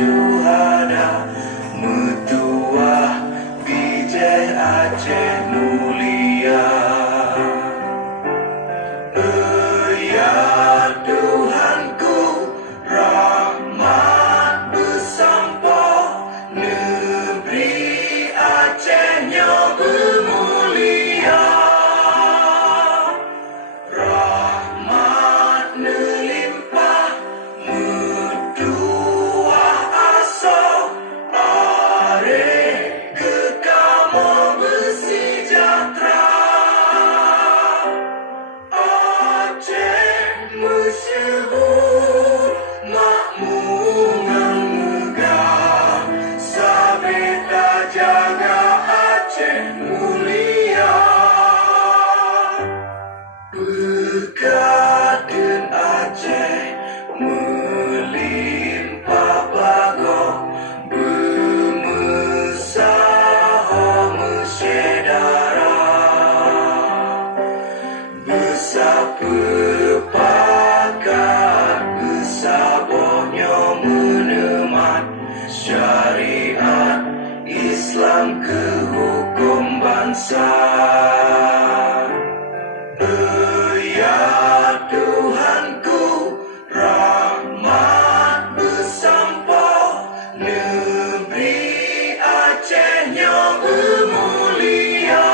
syuhada mutuah bijih Aceh mulia. Ya Tuhanku, rahmat bersampo negeri Acehnya bermulia. Rahmat melimpah mutuah aso are kekamu bersejahtera. Aceh masyhur makmungan megah, sabeda jaga Aceh mulia. Berkat dan Aceh melimpah bago, bermesaho mesyedara, bersapepakat bersabohnya menemat syariat Islam ke hukum bangsa. Ya Tuhanku, rahmat bersampo negeri Acehnya bermulia.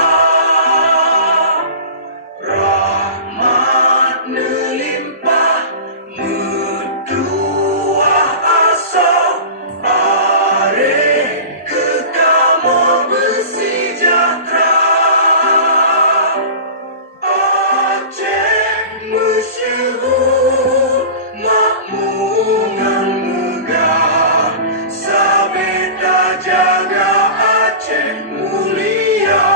Rahmat melimpah mutuah aso are kekamu bersejahtera. Aceh masyhur makmungan megah, sabeda jaga Aceh mulia.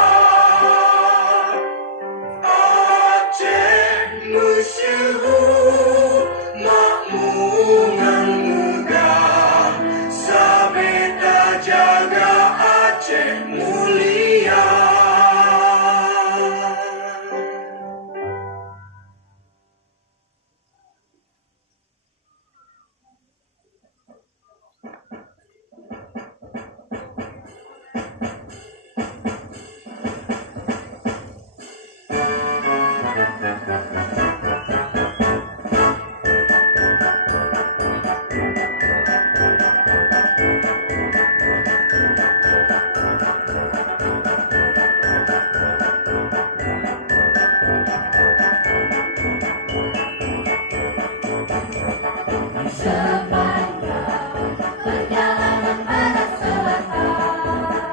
Aceh masyhur makmungan megah, sabeda jaga Aceh mulia. Sepanjang perjalanan barat selatan,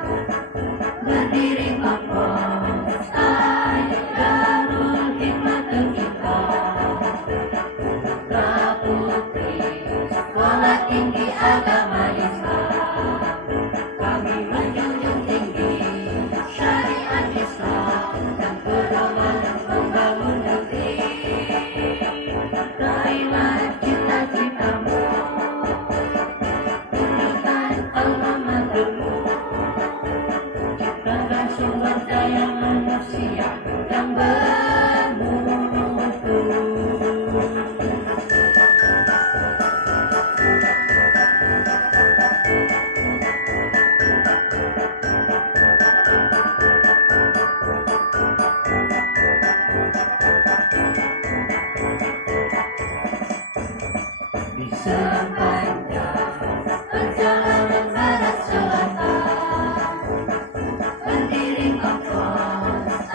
berdiri kompos Darul Hikmatul kita, putra putri sekolah tinggi agama Islam. Kami menjunjung tinggi syariat Islam dan pedoman membangun negeri. Raihlah cita-citamu, tunjukkan alma matermu, ciptakan sumber daya manusia yang bermutu. Di sepanjang perjalanan barat selatan, berdiri kompos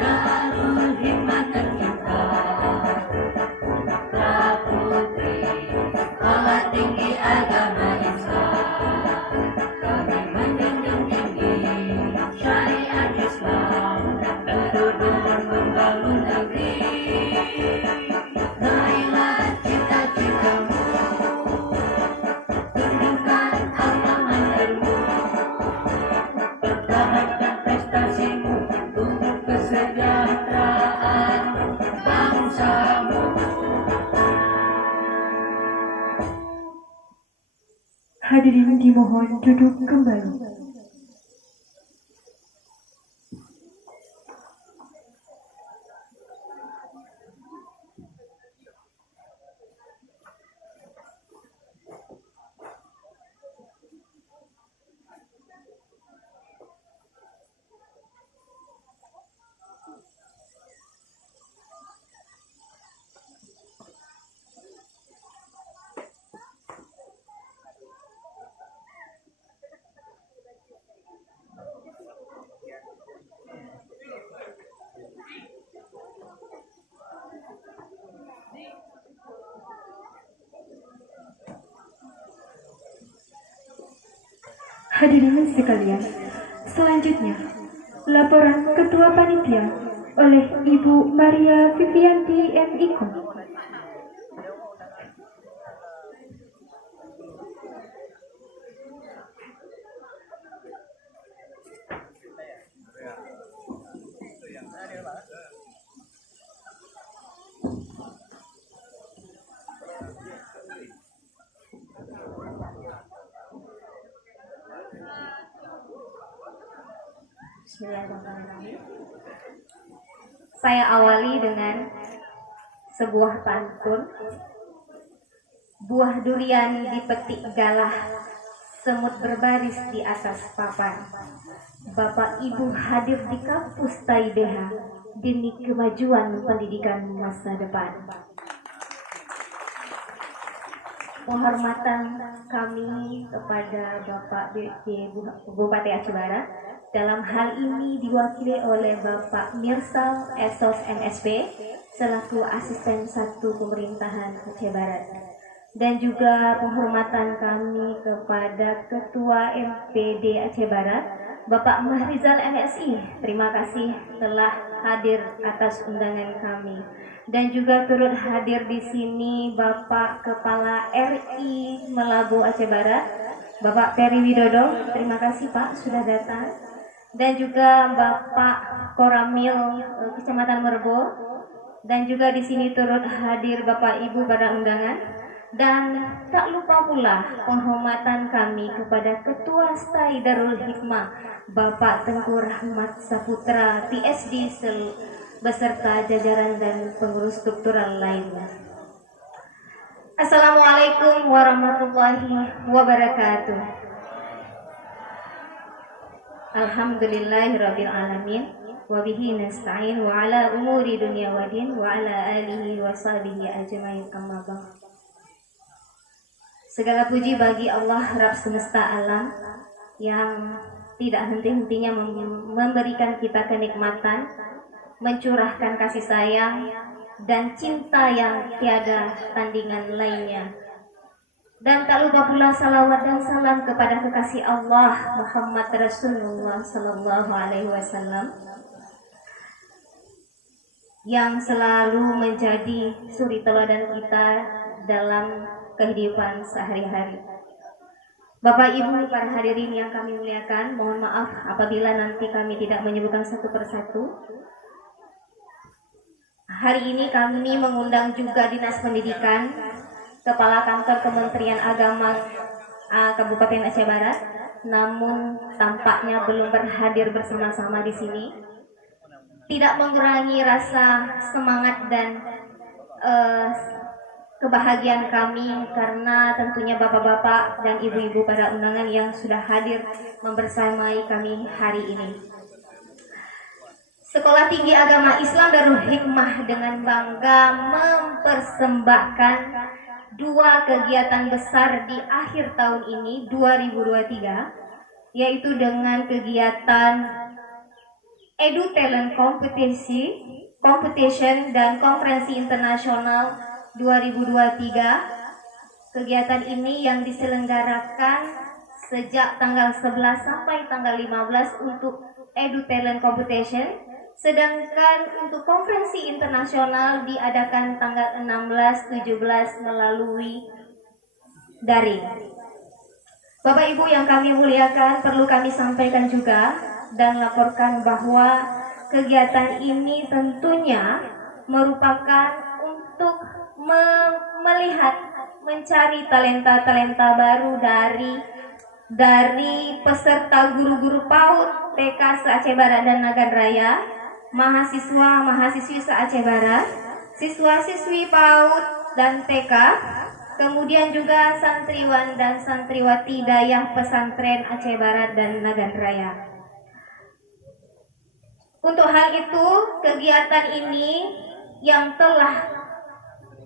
Darul Hikmatul kita, putra putri sekolah tinggi agama Islam. Kami menjunjung tinggi syariat Islam dan berdoa membangun negeri. Raihlah cita-citamu, tunjukkan alma matermu, pertahankan prestasimu untuk kesejahteraan bangsamu. Hadirin dimohon duduk kembali. Hadirin sekalian, selanjutnya laporan Ketua Panitia oleh Ibu Maria Vivianti M. Iko. Bismillahirrahmanirrahim. Saya awali dengan sebuah pantun. Buah durian dipetik galah, semut berbaris di atas papan. Bapak Ibu hadir di kampus TAIBH demi kemajuan pendidikan masa depan. Penghormatan kami kepada Bapak BC Bupati Aceh Barat dalam hal ini diwakili oleh Bapak Mirsal Esos MSP selaku Asisten 1 Pemerintahan Aceh Barat, dan juga penghormatan kami kepada Ketua MPD Aceh Barat Bapak Mahrizal MSI. Terima kasih telah hadir atas undangan kami. Dan juga turut hadir di sini Bapak Kepala RI Melabu Aceh Barat Bapak Peri Widodo. Terima kasih Pak sudah datang. Dan juga Bapak Koramil Kecamatan Merbo, dan juga di sini turut hadir Bapak Ibu pada undangan. Dan tak lupa pula penghormatan kami kepada Ketua STAI Darul Hikmah Bapak Tengku Rahmat Saputra PSD beserta jajaran dan pengurus struktural lainnya. Assalamualaikum warahmatullahi wabarakatuh. Alhamdulillahirrabbilalamin wabihi nasta'in wa ala umuri dunia wadin wa ala alihi wa sahbihi ajmain amma ba'd. Segala puji bagi Allah Rabb semesta alam yang tidak henti-hentinya memberikan kita kenikmatan, mencurahkan kasih sayang dan cinta yang tiada tandingan lainnya. Dan tak lupa pula salawat dan salam kepada kekasih Allah Muhammad Rasulullah Sallallahu Alaihi Wasallam yang selalu menjadi suri teladan kita dalam kehidupan sehari-hari. Bapak Ibu para hadirin yang kami muliakan, mohon maaf apabila nanti kami tidak menyebutkan satu persatu. Hari ini kami mengundang juga Dinas Pendidikan, Kepala Kantor Kementerian Agama Kabupaten Aceh Barat, namun tampaknya belum berhadir bersama-sama di sini. Tidak mengurangi rasa semangat dan kebahagiaan kami karena tentunya bapak-bapak dan ibu-ibu pada undangan yang sudah hadir membersamai kami hari ini. Sekolah Tinggi Agama Islam Darul Hikmah dengan bangga mempersembahkan dua kegiatan besar di akhir tahun ini 2023, yaitu dengan kegiatan Edu Talent Competition dan Konferensi Internasional 2023. Kegiatan ini yang diselenggarakan sejak tanggal 11 sampai tanggal 15 untuk Edu Talent Competition. Sedangkan untuk konferensi internasional diadakan tanggal 16-17 melalui daring. Bapak Ibu yang kami muliakan, perlu kami sampaikan juga dan laporkan bahwa kegiatan ini tentunya merupakan untuk melihat, mencari talenta-talenta baru dari peserta guru-guru PAUD TK se-Aceh Barat dan Nagan Raya, mahasiswa-mahasiswi se-Aceh Barat, siswa-siswi PAUD dan TK, kemudian juga santriwan dan santriwati Dayah Pesantren Aceh Barat dan Nagan Raya. Untuk hal itu, kegiatan ini yang telah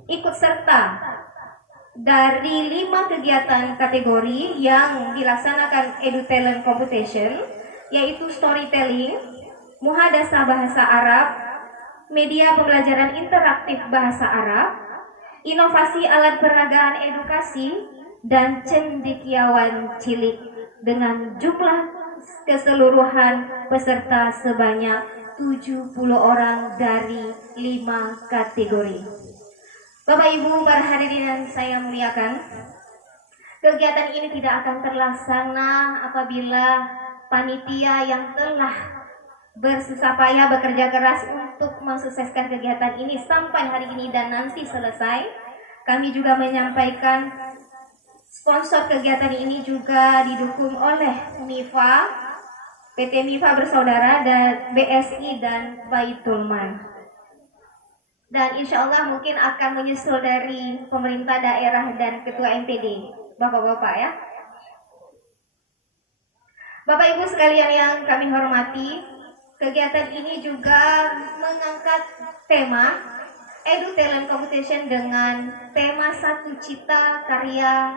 ikut serta dari 5 kegiatan kategori yang dilaksanakan Edu Talent Competition, yaitu storytelling, muhadasah bahasa Arab, media pembelajaran interaktif bahasa Arab, inovasi alat peragaan edukasi, dan cendekiawan cilik dengan jumlah keseluruhan peserta sebanyak 70 orang dari 5 kategori. Bapak Ibu para hadirin yang saya muliakan, kegiatan ini tidak akan terlaksana apabila panitia yang telah bersusah payah bekerja keras untuk mensukseskan kegiatan ini sampai hari ini dan nanti selesai. Kami juga menyampaikan sponsor kegiatan ini juga didukung oleh MIFA, PT MIFA Bersaudara, dan BSI dan Baitul Mal. Dan insya Allah mungkin akan menyusul dari pemerintah daerah dan ketua MPD, bapak-bapak ya. Bapak Ibu sekalian yang kami hormati, kegiatan ini juga mengangkat tema Edu Talent Competition dengan tema Satu Cita Karya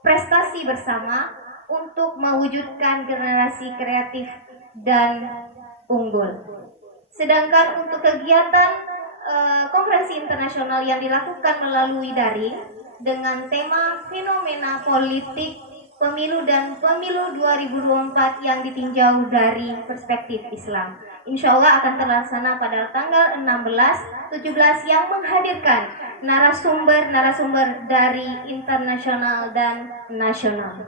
Prestasi Bersama untuk mewujudkan generasi kreatif dan unggul. Sedangkan untuk kegiatan konferensi internasional yang dilakukan melalui daring dengan tema fenomena politik pemilu dan pemilu 2024 yang ditinjau dari perspektif Islam, insya Allah akan terlaksana pada tanggal 16-17 yang menghadirkan narasumber dari internasional dan nasional.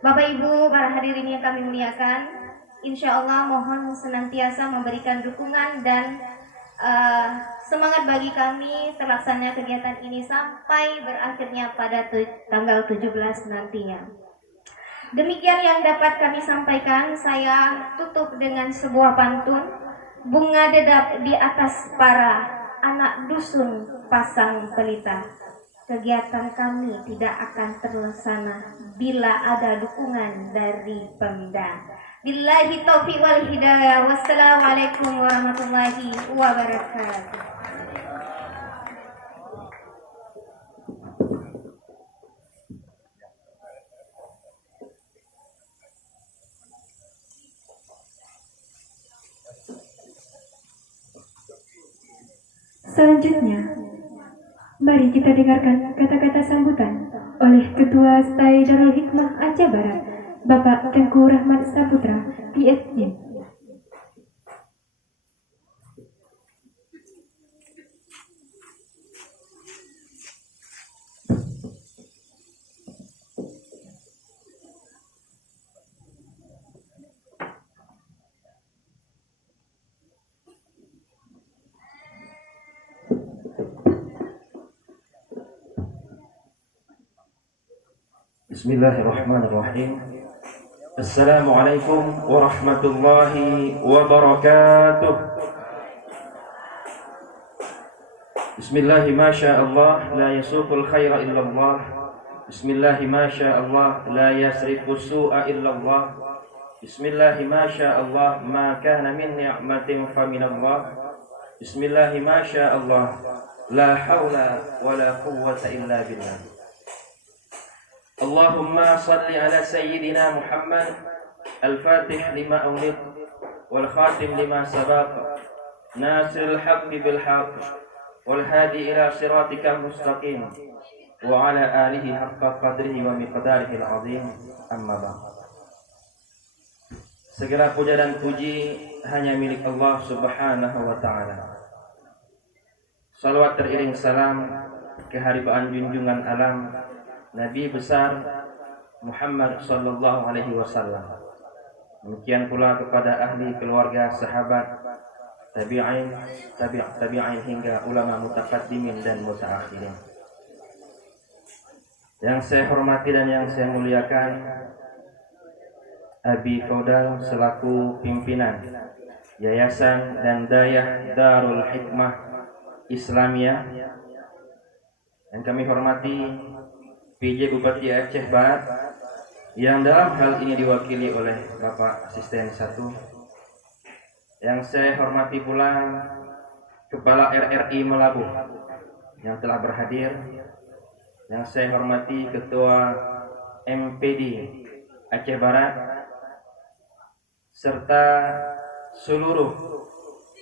Bapak Ibu para hadirin yang kami muliakan, insya Allah mohon senantiasa memberikan dukungan dan semangat bagi kami terlaksana kegiatan ini sampai berakhirnya pada tanggal 17 nantinya. Demikian yang dapat kami sampaikan. Saya tutup dengan sebuah pantun, bunga dedap di atas para anak dusun pasang pelita. Kegiatan kami tidak akan terlaksana bila ada dukungan dari Pemda. Billahi taufiq wal hidayah. Wassalamualaikum warahmatullahi wabarakatuh. Selanjutnya, mari kita dengarkan kata-kata sambutan oleh Ketua STAI Darul Hikmah Aceh Barat, Bapak Tengku Rahmat Saputra, PhD. Bismillahirrahmanirrahim. Assalamualaikum warahmatullahi wabarakatuh. Bismillahi ma sya Allah la yasuqul khaira illallah. Bismillahi ma sya Allah la yasrifu su'a illallah. Bismillahi ma sya Allah ma kana min ni'matin fa minallah. Bismillahi ma sya Allah la haula wa la quwwata illa billah. Allahumma salli ala sayyidina Muhammad al-fatih lima awlid wal khatim lima sabaq nasiril haqqi bil haqq wal hadi ila siratikal mustaqim wa ala alihi haqqa qadrihi wa miqdarihil azim, amma ba'd. Segala puja dan puji hanya milik Allah Subhanahu wa ta'ala. Salawat teriring salam keharibaan junjungan alam Nabi besar Muhammad sallallahu alaihi wasallam. Demikian pula kepada ahli keluarga, sahabat, tabi'in hingga ulama mutaqaddimin dan mutaakhirin. Yang saya hormati dan yang saya muliakan, Abi Faudal selaku pimpinan Yayasan dan Dayah Darul Hikmah Islamiyah. Yang kami hormati PJ Bupati Aceh Barat yang dalam hal ini diwakili oleh Bapak Asisten 1. Yang saya hormati pula Kepala RRI Melabuh yang telah berhadir. Yang saya hormati Ketua MPD Aceh Barat serta seluruh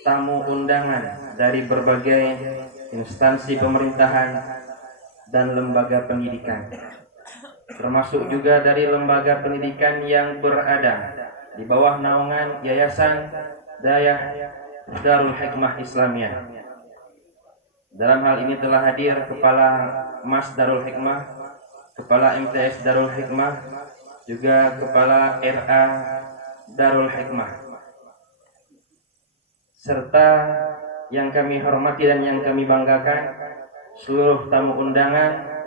tamu undangan dari berbagai instansi pemerintahan dan lembaga pendidikan. termasuk juga dari lembaga pendidikan yang berada di bawah naungan Yayasan Dayah Darul Hikmah Islamiyah. Dalam hal ini telah hadir Kepala MAS Darul Hikmah, Kepala MTS Darul Hikmah, juga Kepala RA Darul Hikmah, serta yang kami hormati dan yang kami banggakan seluruh tamu undangan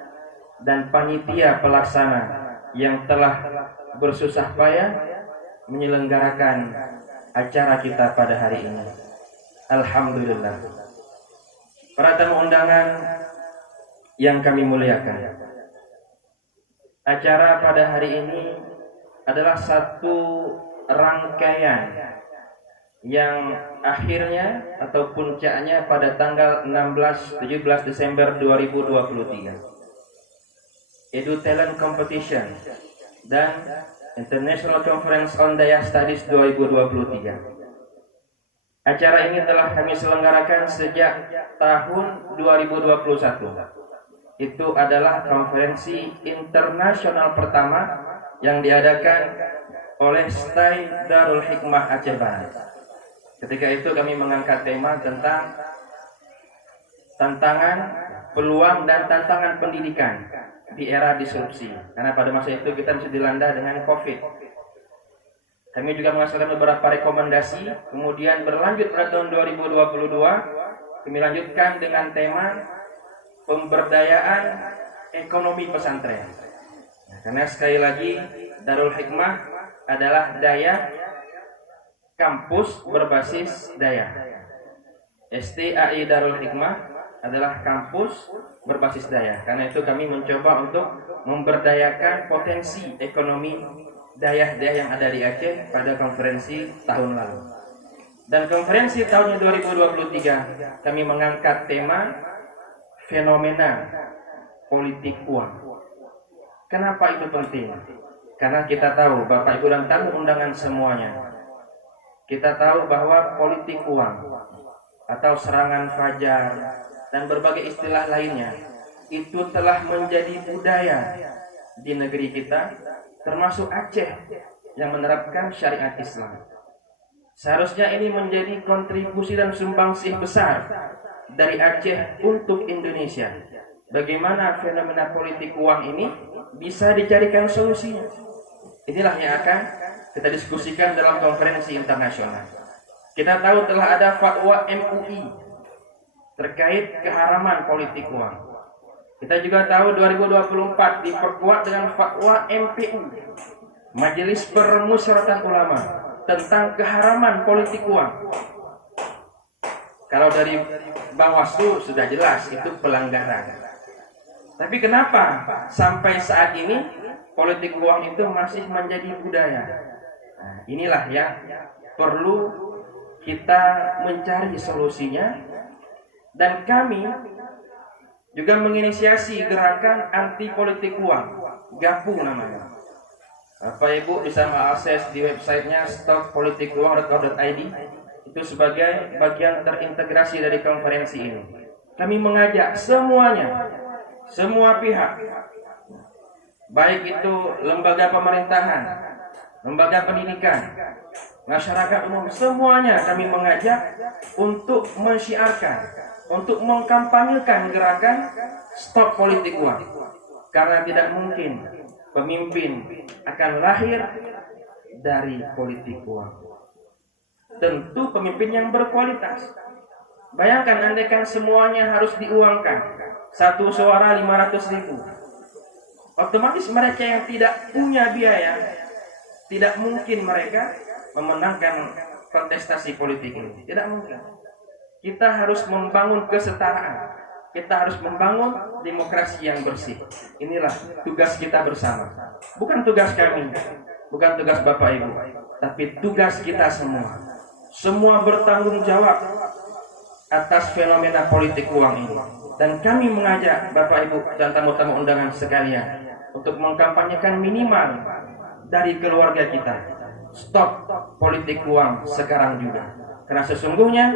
dan panitia pelaksana yang telah bersusah payah menyelenggarakan acara kita pada hari ini. Alhamdulillah. Para tamu undangan yang kami muliakan, acara pada hari ini adalah satu rangkaian yang akhirnya atau puncaknya pada tanggal 16-17 Desember 2023. Edu Talent Competition dan International Conference on Dayah Studies 2023. Acara ini telah kami selenggarakan sejak tahun 2021. Itu adalah konferensi internasional pertama yang diadakan oleh STAI Darul Hikmah Aceh Barat. Ketika itu kami mengangkat tema tentang tantangan, peluang dan tantangan pendidikan di era disrupsi. Karena pada masa itu kita masih dilanda dengan COVID. Kami juga menghasilkan beberapa rekomendasi. Kemudian berlanjut pada tahun 2022, kami lanjutkan dengan tema pemberdayaan ekonomi pesantren. Karena sekali lagi Darul Hikmah adalah daya kampus berbasis daya. STAI Darul Hikmah adalah kampus berbasis daya. Karena itu kami mencoba untuk memberdayakan potensi ekonomi daya-daya yang ada di Aceh pada konferensi tahun lalu. Dan konferensi tahun 2023 kami mengangkat tema fenomena politik uang. Kenapa itu penting? Karena kita tahu, Bapak Ibu dan tamu undangan semuanya, kita tahu bahwa politik uang atau serangan fajar dan berbagai istilah lainnya itu telah menjadi budaya di negeri kita, termasuk Aceh yang menerapkan syariat Islam. Seharusnya ini menjadi kontribusi dan sumbangsih besar dari Aceh untuk Indonesia. Bagaimana fenomena politik uang ini bisa dicarikan solusinya. Inilah yang akan kita diskusikan dalam konferensi internasional. Kita tahu telah ada fatwa MUI terkait keharaman politik uang. Kita juga tahu 2024 diperkuat dengan fatwa MPU, Majelis Permusyawaratan Ulama, tentang keharaman politik uang. Kalau dari Bawaslu sudah jelas itu pelanggaran. Tapi kenapa sampai saat ini politik uang itu masih menjadi budaya? Nah, inilah yang perlu kita mencari solusinya, dan kami juga menginisiasi gerakan anti politik uang, GAPU namanya. Bapak Ibu bisa mengakses di websitenya stoppolitikuang.co.id. Itu sebagai bagian terintegrasi dari konferensi ini. Kami mengajak semuanya, semua pihak, baik itu lembaga pemerintahan, lembaga pendidikan, masyarakat umum, semuanya kami mengajak untuk mensyiarkan, untuk mengkampanyekan gerakan stop politik uang. Karena tidak mungkin pemimpin akan lahir dari politik uang. Tentu pemimpin yang berkualitas. Bayangkan andaikan semuanya harus diuangkan, satu suara 500.000. Otomatis mereka yang tidak punya biaya, tidak mungkin mereka memenangkan kontestasi politik ini. Tidak mungkin. Kita harus membangun kesetaraan. Kita harus membangun demokrasi yang bersih. Inilah tugas kita bersama. Bukan tugas kami, bukan tugas Bapak Ibu, tapi tugas kita semua. Semua bertanggung jawab atas fenomena politik uang ini. Dan kami mengajak Bapak Ibu dan tamu-tamu undangan sekalian untuk mengkampanyekan minimal dari keluarga kita. Stop politik uang sekarang juga. Karena sesungguhnya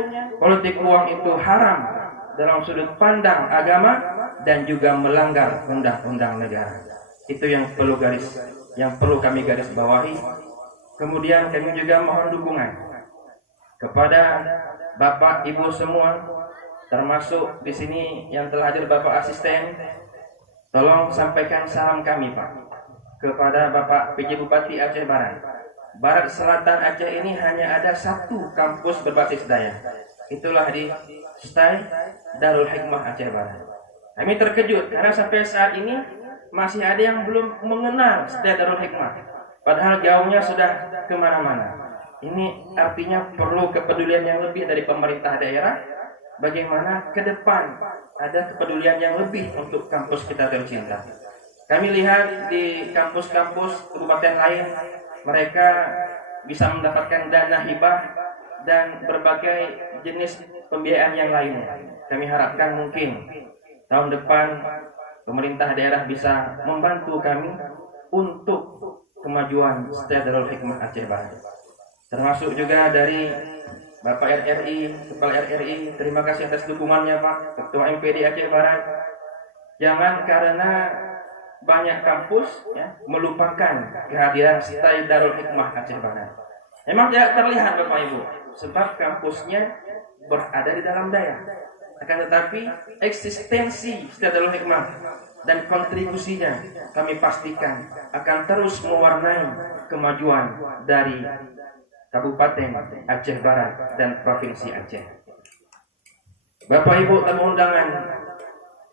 politik uang itu haram dalam sudut pandang agama dan juga melanggar undang-undang negara. Itu yang perlu kami garis bawahi. Kemudian kami juga mohon dukungan kepada Bapak Ibu semua, termasuk di sini yang telah hadir Bapak Asisten. Tolong sampaikan salam kami Pak kepada Bapak PJ Bupati Aceh Barat. Barat Selatan Aceh ini hanya ada satu kampus berbasis daya. Itulah di STAI Darul Hikmah Aceh Barat. Kami terkejut karena sampai saat ini masih ada yang belum mengenal STAI Darul Hikmah. Padahal jauhnya sudah kemana-mana. Ini artinya perlu kepedulian yang lebih dari pemerintah daerah. Bagaimana ke depan ada kepedulian yang lebih untuk kampus kita tercinta. Kami lihat di kampus-kampus kabupaten lain, mereka bisa mendapatkan dana hibah dan berbagai jenis pembiayaan yang lainnya. Kami harapkan mungkin tahun depan pemerintah daerah bisa membantu kami untuk kemajuan STAI Darul Hikmah Aceh Barat. Termasuk juga dari Bapak RRI, Kepala RRI, terima kasih atas dukungannya Pak, Ketua MPD Aceh Barat. Jangan karena banyak kampus melupakan kehadiran STAI Darul Hikmah Aceh Barat. Memang tidak terlihat Bapak Ibu, sebab kampusnya berada di dalam daya. Akan tetapi eksistensi STAI Darul Hikmah dan kontribusinya kami pastikan akan terus mewarnai kemajuan dari Kabupaten Aceh Barat dan Provinsi Aceh. Bapak Ibu tamu undangan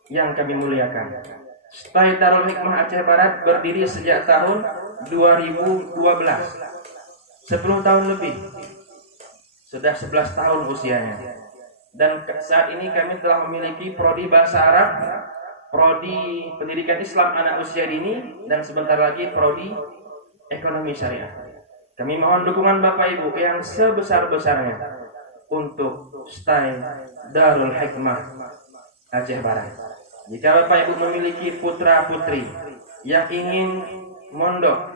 yang kami muliakan, STAI Darul Hikmah Aceh Barat berdiri sejak tahun 2012. 10 tahun lebih. Sudah 11 tahun usianya. Dan saat ini kami telah memiliki prodi Bahasa Arab, prodi Pendidikan Islam Anak Usia Dini, dan sebentar lagi prodi Ekonomi Syariah. Kami mohon dukungan Bapak Ibu yang sebesar-besarnya untuk STAI Darul Hikmah Aceh Barat. Jika Bapak Ibu memiliki putra-putri yang ingin mondok,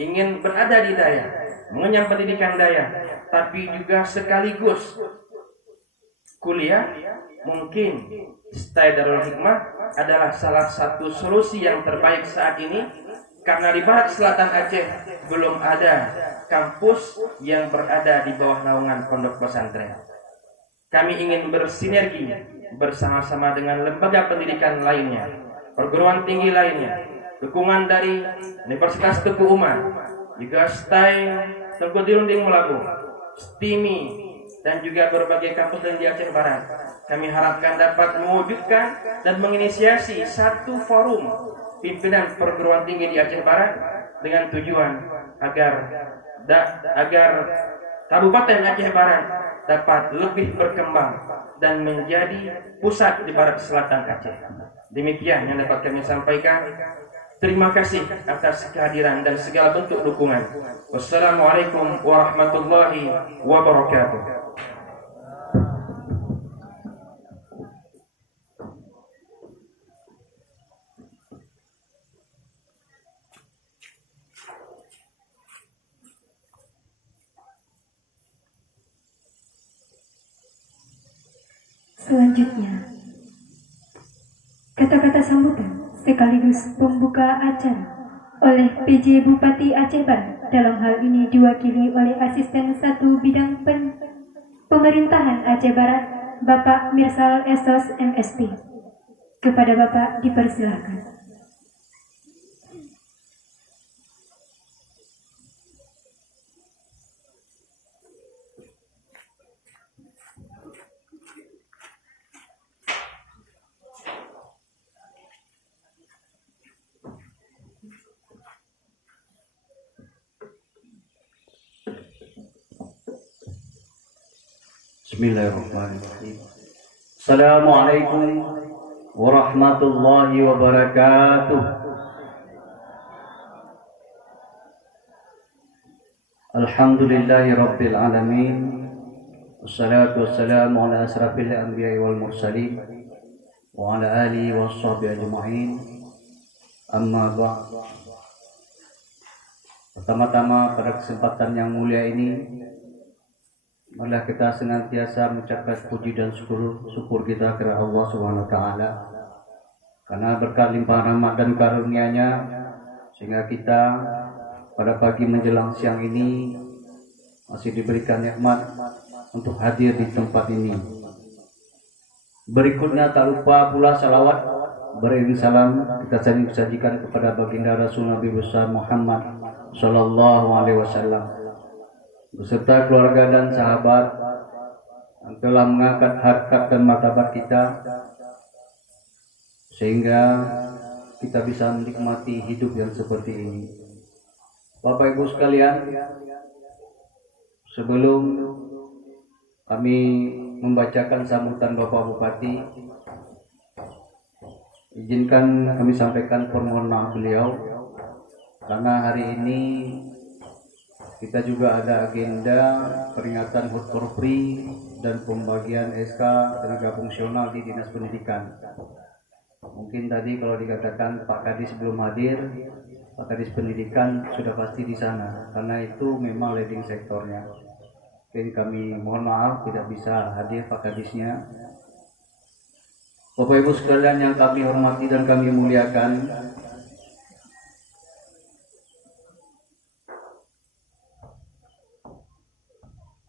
ingin berada di daya, mengenyam pendidikan daya, tapi juga sekaligus kuliah, mungkin STAI Darul Hikmah adalah salah satu solusi yang terbaik saat ini. Karena di Barat Selatan Aceh belum ada kampus yang berada di bawah naungan pondok pesantren. Kami ingin bersinergi bersama-sama dengan lembaga pendidikan lainnya, perguruan tinggi lainnya, dukungan dari Universitas Teguh Umar, juga STAI Tengku Dirunding Melabu, STIMI, dan juga berbagai kampus lain di Aceh Barat. Kami harapkan dapat mewujudkan dan menginisiasi satu forum pimpinan perguruan tinggi di Aceh Barat dengan tujuan agar Kabupaten Aceh Barat dapat lebih berkembang dan menjadi pusat di Barat Selatan Aceh. Demikian yang dapat kami sampaikan. Terima kasih atas kehadiran dan segala bentuk dukungan. Wassalamualaikum warahmatullahi wabarakatuh. Selanjutnya, kata-kata sambutan sekaligus pembuka acara oleh PJ Bupati Aceh Barat, dalam hal ini diwakili oleh Asisten 1 Bidang Pemerintahan Aceh Barat, Bapak Mirsal Esos MSP. Kepada Bapak dipersilakan. Bismillahirrahmanirrahim. Assalamualaikum warahmatullahi wabarakatuh. Alhamdulillahi rabbil alamin. Wassalatu wassalamu ala asrafil anbiya'i wal mursalin wa ala alihi washabihi ajma'in. Amma ba'd. Pertama-tama pada kesempatan yang mulia ini, marilah kita senantiasa mengucapkan puji dan syukur kita kepada Allah Subhanahu wa taala. Karena berkat limpahan rahmat dan karunia-Nya sehingga kita pada pagi menjelang siang ini masih diberikan nikmat untuk hadir di tempat ini. Berikutnya tak lupa pula salawat beriring salam kita sajikan kepada baginda Rasul Nabi besar Muhammad Sallallahu Alaihi Wasallam beserta keluarga dan sahabat yang telah mengangkat harkat dan martabat kita sehingga kita bisa menikmati hidup yang seperti ini. Bapak Ibu sekalian, sebelum kami membacakan sambutan Bapak Bupati, izinkan kami sampaikan permohonan maaf beliau karena hari ini kita juga ada agenda peringatan HUT Korpri dan pembagian SK tenaga fungsional di Dinas Pendidikan. Mungkin tadi kalau dikatakan Pak Kadis belum hadir, Pak Kadis Pendidikan sudah pasti di sana karena itu memang leading sektornya. Mungkin kami mohon maaf tidak bisa hadir Pak Kadisnya. Bapak Ibu sekalian yang kami hormati dan kami muliakan,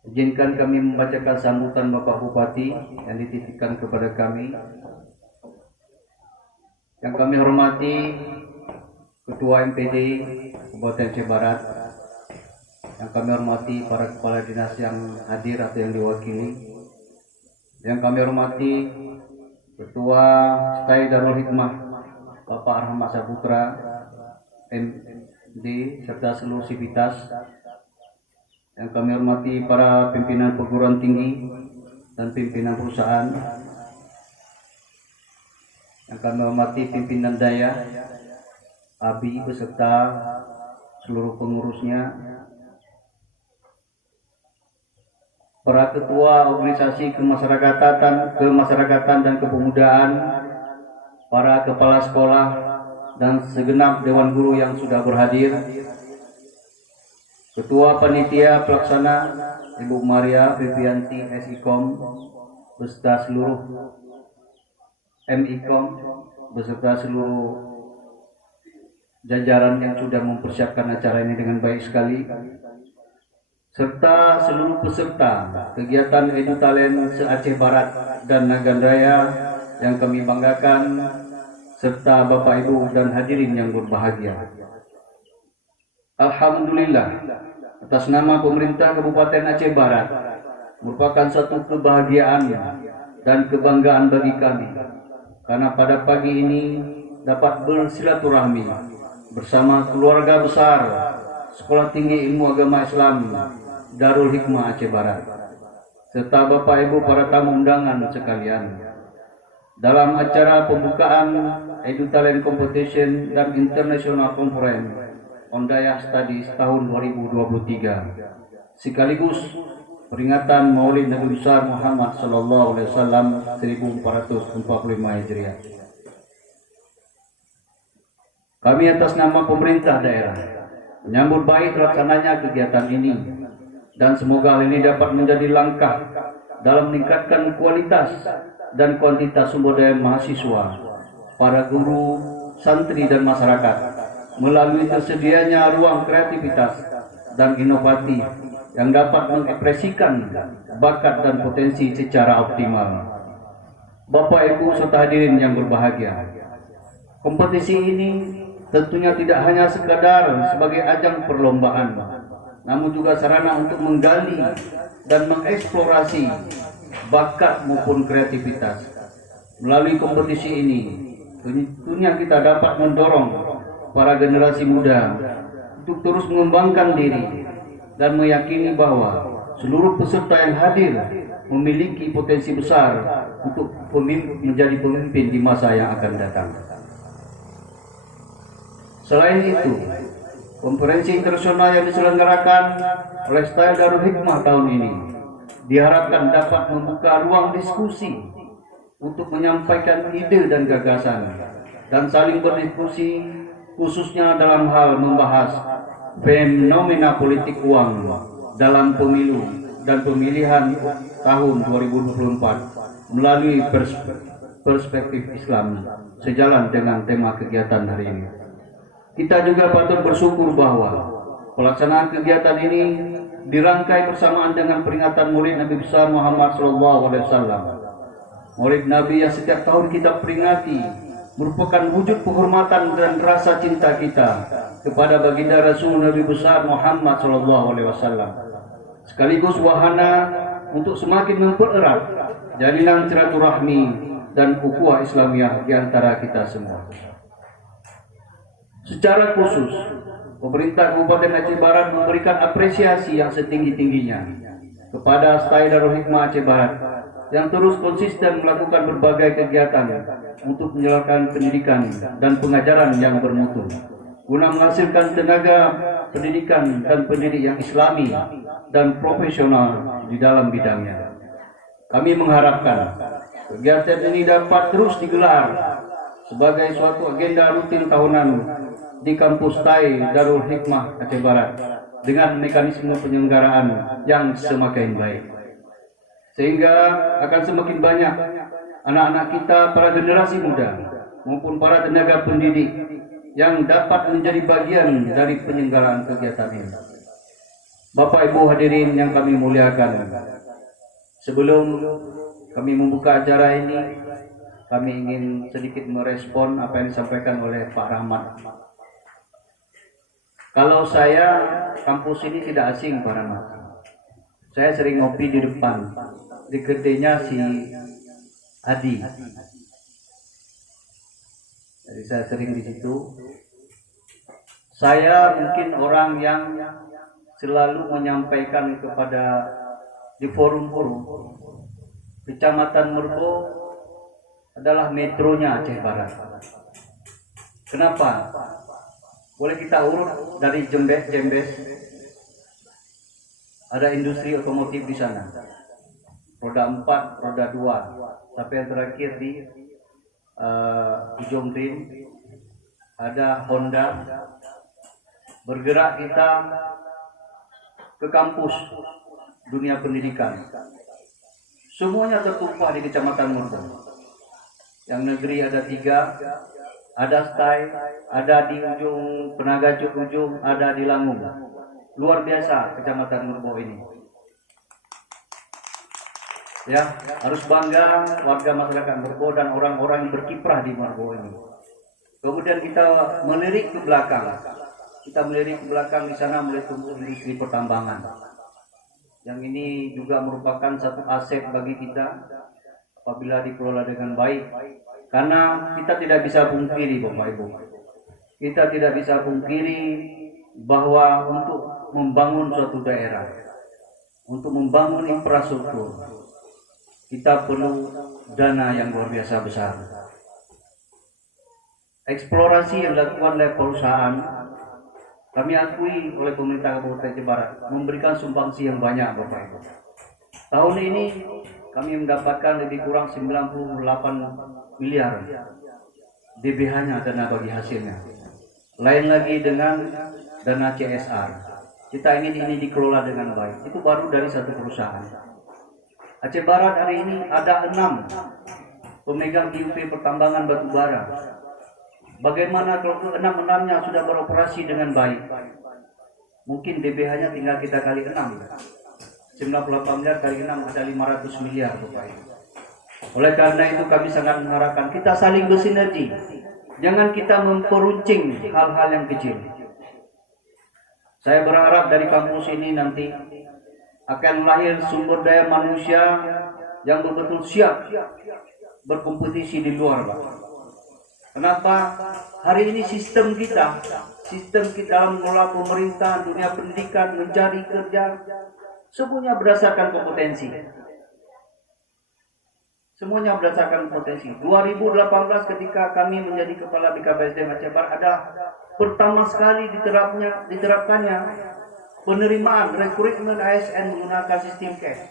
izinkan kami membacakan sambutan Bapak Bupati yang dititipkan kepada kami. Yang kami hormati Ketua MPD Kabupaten Aceh Barat, yang kami hormati para kepala dinas yang hadir atau yang diwakili, yang kami hormati Ketua Stai Darul Hikmah Bapak Arhamad Saputra MD serta seluruh sivitas, yang kami hormati para pimpinan perguruan tinggi dan pimpinan perusahaan, yang kami hormati pimpinan daya ABI beserta seluruh pengurusnya, para ketua organisasi kemasyarakatan dan kepemudaan, para kepala sekolah dan segenap dewan guru yang sudah berhadir, ketua panitia pelaksana Ibu Maria Vivianti SIKOM beserta seluruh MIKOM beserta seluruh jajaran yang sudah mempersiapkan acara ini dengan baik sekali, serta seluruh peserta kegiatan EduTalent se-Aceh Barat dan Nagandaya yang kami banggakan, serta Bapak Ibu dan hadirin yang berbahagia. Alhamdulillah, atas nama pemerintah Kabupaten Aceh Barat, merupakan suatu kebahagiaan dan kebanggaan bagi kami karena pada pagi ini dapat bersilaturahmi bersama keluarga besar Sekolah Tinggi Ilmu Agama Islam Darul Hikmah Aceh Barat serta Bapak Ibu para tamu undangan sekalian dalam acara pembukaan EduTalent Competition dan International Conference on Dayah Studies tahun 2023 sekaligus peringatan Maulid Nabi besar Muhammad sallallahu alaihi wasallam 1445 Hijriah. Kami atas nama pemerintah daerah menyambut baik terlaksananya kegiatan ini dan semoga hal ini dapat menjadi langkah dalam meningkatkan kualitas dan kuantitas sumber daya mahasiswa, para guru, santri dan masyarakat melalui tersedianya ruang kreativitas dan inovatif yang dapat mengekspresikan bakat dan potensi secara optimal. Bapak Ibu serta hadirin yang berbahagia, kompetisi ini tentunya tidak hanya sekadar sebagai ajang perlombaan, namun juga sarana untuk menggali dan mengeksplorasi bakat maupun kreativitas. Melalui kompetisi ini, tentunya kita dapat mendorong para generasi muda untuk terus mengembangkan diri dan meyakini bahwa seluruh peserta yang hadir memiliki potensi besar untuk menjadi pemimpin di masa yang akan datang. Selain itu, konferensi internasional yang diselenggarakan oleh Style Darul Hikmah tahun ini diharapkan dapat membuka ruang diskusi untuk menyampaikan ide dan gagasan dan saling berdiskusi khususnya dalam hal membahas fenomena politik uang dalam pemilu dan pemilihan tahun 2024 melalui perspektif Islam sejalan dengan tema kegiatan hari ini. Kita juga patut bersyukur bahwa pelaksanaan kegiatan ini dirangkai bersamaan dengan peringatan Maulid Nabi besar Muhammad SAW. Maulid Nabi yang setiap tahun kita peringati merupakan wujud penghormatan dan rasa cinta kita kepada baginda Rasul Nabi besar Muhammad SAW. Sekaligus wahana untuk semakin mempererat jalinan silaturahmi dan ukhuwah Islamiyah di antara kita semua. Secara khusus, pemerintah Kabupaten Aceh Barat memberikan apresiasi yang setinggi-tingginya kepada Astai Darul Hikmah Aceh Barat yang terus konsisten melakukan berbagai kegiatan untuk menyalurkan pendidikan dan pengajaran yang bermutu guna menghasilkan tenaga pendidikan dan pendidik yang islami dan profesional di dalam bidangnya. Kami mengharapkan kegiatan ini dapat terus digelar sebagai suatu agenda rutin tahunan di kampus Tai Darul Hikmah Aceh Barat dengan mekanisme penyelenggaraan yang semakin baik, sehingga akan semakin banyak anak-anak kita, para generasi muda maupun para tenaga pendidik yang dapat menjadi bagian dari penyelenggaraan kegiatan ini. Bapak Ibu hadirin yang kami muliakan, sebelum kami membuka acara ini, kami ingin sedikit merespon apa yang disampaikan oleh Pak Rahmat. Kalau saya, kampus ini tidak asing Pak Rahmat. Saya sering ngopi di depan, di gedenya si Adi. Jadi saya sering di situ. Saya mungkin orang yang selalu menyampaikan kepada di forum-forum, Kecamatan Mergo adalah metronya Aceh Barat. Kenapa? Boleh kita urut dari Jembes. Ada industri otomotif di sana. Roda 4, roda 2, sampai yang terakhir di Ujung Rim ada Honda. Bergerak kita ke kampus dunia pendidikan. Semuanya tertumpah di Kecamatan Mergo. Yang negeri ada 3, ada Stai, ada di ujung Penagajuk ujung, ada di Langung. Luar biasa Kecamatan Mergo ini. Ya, harus bangga warga masyarakat Mergo dan orang-orang yang berkiprah di Mergo ini. Kemudian kita melirik ke belakang. Di sana mulai tumbuh industri pertambangan. Yang ini juga merupakan satu aset bagi kita apabila dikelola dengan baik. Karena kita tidak bisa pungkiri, Bapak Ibu. Kita tidak bisa pungkiri bahwa untuk membangun suatu daerah, untuk membangun infrastruktur, kita perlu dana yang luar biasa besar. Eksplorasi yang dilakukan oleh perusahaan, kami akui oleh pemerintah Kabupaten Aceh Barat, memberikan sumbangsi yang banyak, Bapak Ibu. Tahun ini kami mendapatkan lebih kurang 98 miliar DBH-nya, dana bagi hasilnya. Lain lagi dengan dana CSR. Kita ingin ini dikelola dengan baik. Itu baru dari satu perusahaan. Aceh Barat hari ini ada 6 pemegang IUP pertambangan batu bara. Bagaimana kalau ke-6-nya sudah beroperasi dengan baik? Mungkin DBH-nya tinggal kita kali 6. 98 miliar kali 6 ada 500 miliar, Bapak Ibu. Oleh karena itu kami sangat mengharapkan kita saling bersinergi. Jangan kita memperuncing hal-hal yang kecil. Saya berharap dari kampus ini nanti akan lahir sumber daya manusia yang betul-betul siap berkompetisi di luar, Pak. Kenapa? Hari ini sistem kita dalam mengelola pemerintahan, dunia pendidikan, mencari kerja, semuanya berdasarkan kompetensi. Semuanya berdasarkan potensi. 2018 ketika kami menjadi kepala BKPSDM Aceh Barat adalah pertama sekali diterapkannya penerimaan rekrutmen ASN menggunakan sistem cash.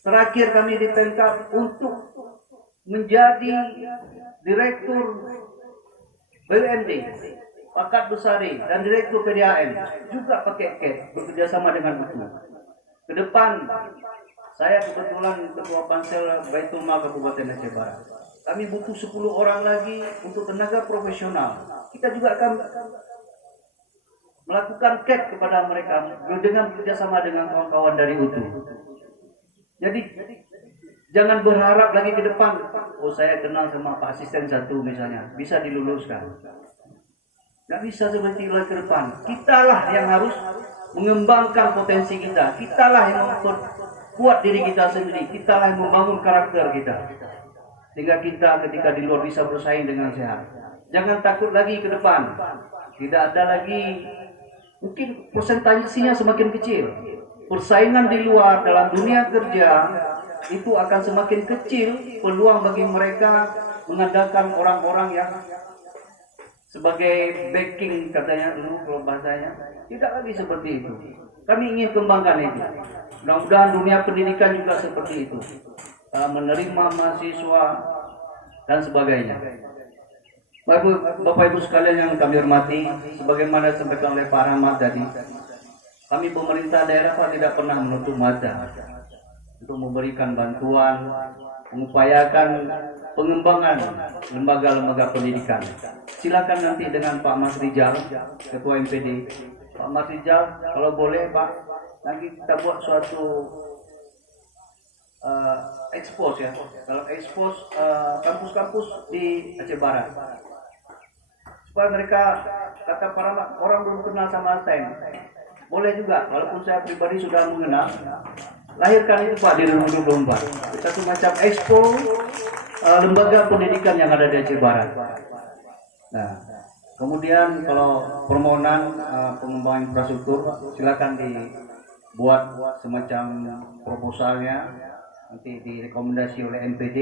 Terakhir kami ditangkap untuk menjadi direktur BUMD, Pakat Besari, dan direktur PDAM juga pakai cash bekerjasama dengan UTU. Ke depan saya kebetulan Ketua Pansel Baitul Mal Kabupaten Aceh Barat. kami butuh 10 orang lagi untuk tenaga profesional. Kita juga akan melakukan CAT kepada mereka dengan kerjasama dengan kawan-kawan dari UTU. Jadi jangan berharap lagi ke depan, oh saya kenal sama Pak Asisten 1 misalnya, bisa diluluskan. Tidak bisa seperti itu ke depan. Kitalah yang harus mengembangkan potensi kita. Kitalah yang memperkuat diri kita sendiri. Kitalah yang membangun karakter kita. Sehingga kita ketika di luar bisa bersaing dengan sehat. Jangan takut lagi ke depan. Tidak ada lagi, mungkin persentasenya semakin kecil. Persaingan di luar dalam dunia kerja itu akan semakin kecil. Peluang bagi mereka mengandalkan orang-orang yang sebagai backing katanya dulu kalau bahasanya. Tidak lagi seperti itu. Kami ingin kembangkan itu. Mudah-mudahan dunia pendidikan juga seperti itu. Menerima mahasiswa dan sebagainya. Bapak Ibu sekalian yang kami hormati, sebagaimana disampaikan oleh Pak Rahmat tadi, kami pemerintah daerah tidak pernah menutup mata untuk memberikan bantuan, mengupayakan pengembangan lembaga-lembaga pendidikan. Silakan nanti dengan Pak Mas Rijal, Ketua MPD. Pak Mas Rijal, kalau boleh Pak, nanti kita buat suatu expose ya. Kalau expose kampus-kampus di Aceh Barat, supaya mereka kata para orang belum kenal sama saya. Boleh juga, walaupun saya pribadi sudah mengenal. Lahirkan itu Pak di 2024. Satu macam expo lembaga pendidikan yang ada di Aceh Barat. Nah, kemudian kalau permohonan pengembangan infrastruktur silakan dibuat semacam proposalnya, nanti direkomendasi oleh MPD,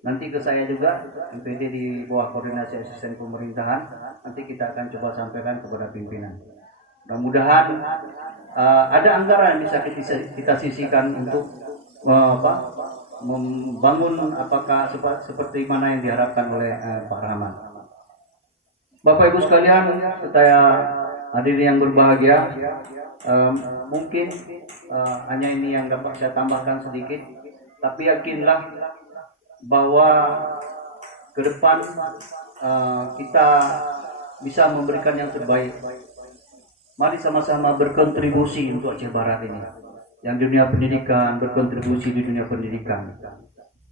nanti ke saya juga, MPD di bawah koordinasi asisten pemerintahan, nanti kita akan coba sampaikan kepada pimpinan. Mudah-mudahan ada anggaran yang bisa kita sisihkan untuk membangun apakah seperti mana yang diharapkan oleh Pak Rahmat. Bapak Ibu sekalian, saya hadirin yang berbahagia, mungkin hanya ini yang dapat saya tambahkan sedikit, tapi yakinlah bahwa ke depan kita bisa memberikan yang terbaik. Mari sama-sama berkontribusi untuk Aceh Barat ini. Yang di dunia pendidikan berkontribusi di dunia pendidikan.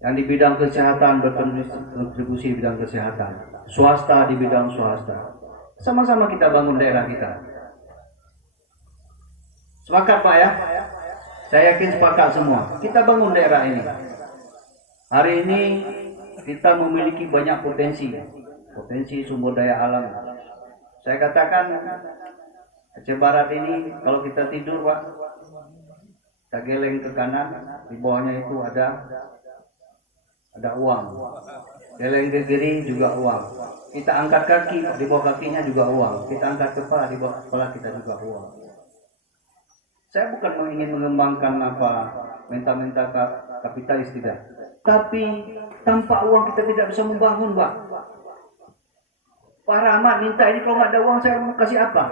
Yang di bidang kesehatan berkontribusi di bidang kesehatan. Swasta di bidang swasta. Sama-sama kita bangun daerah kita. Sepakat Pak ya? Saya yakin sepakat semua. Kita bangun daerah ini. Hari ini kita memiliki banyak potensi. Potensi sumber daya alam. Saya katakan Aceh Barat ini kalau kita tidur Pak, kita geleng ke kanan, di bawahnya itu ada uang. Geleng ke kiri juga uang. Kita angkat kaki, di bawah kakinya juga uang. Kita angkat kepala, di bawah kepala kita juga uang. Saya bukan ingin mengembangkan minta kapitalis tidak. Tapi tanpa uang kita tidak bisa membangun Pak. Pak Rahmat minta ini, kalau nggak ada uang saya mau kasih apa?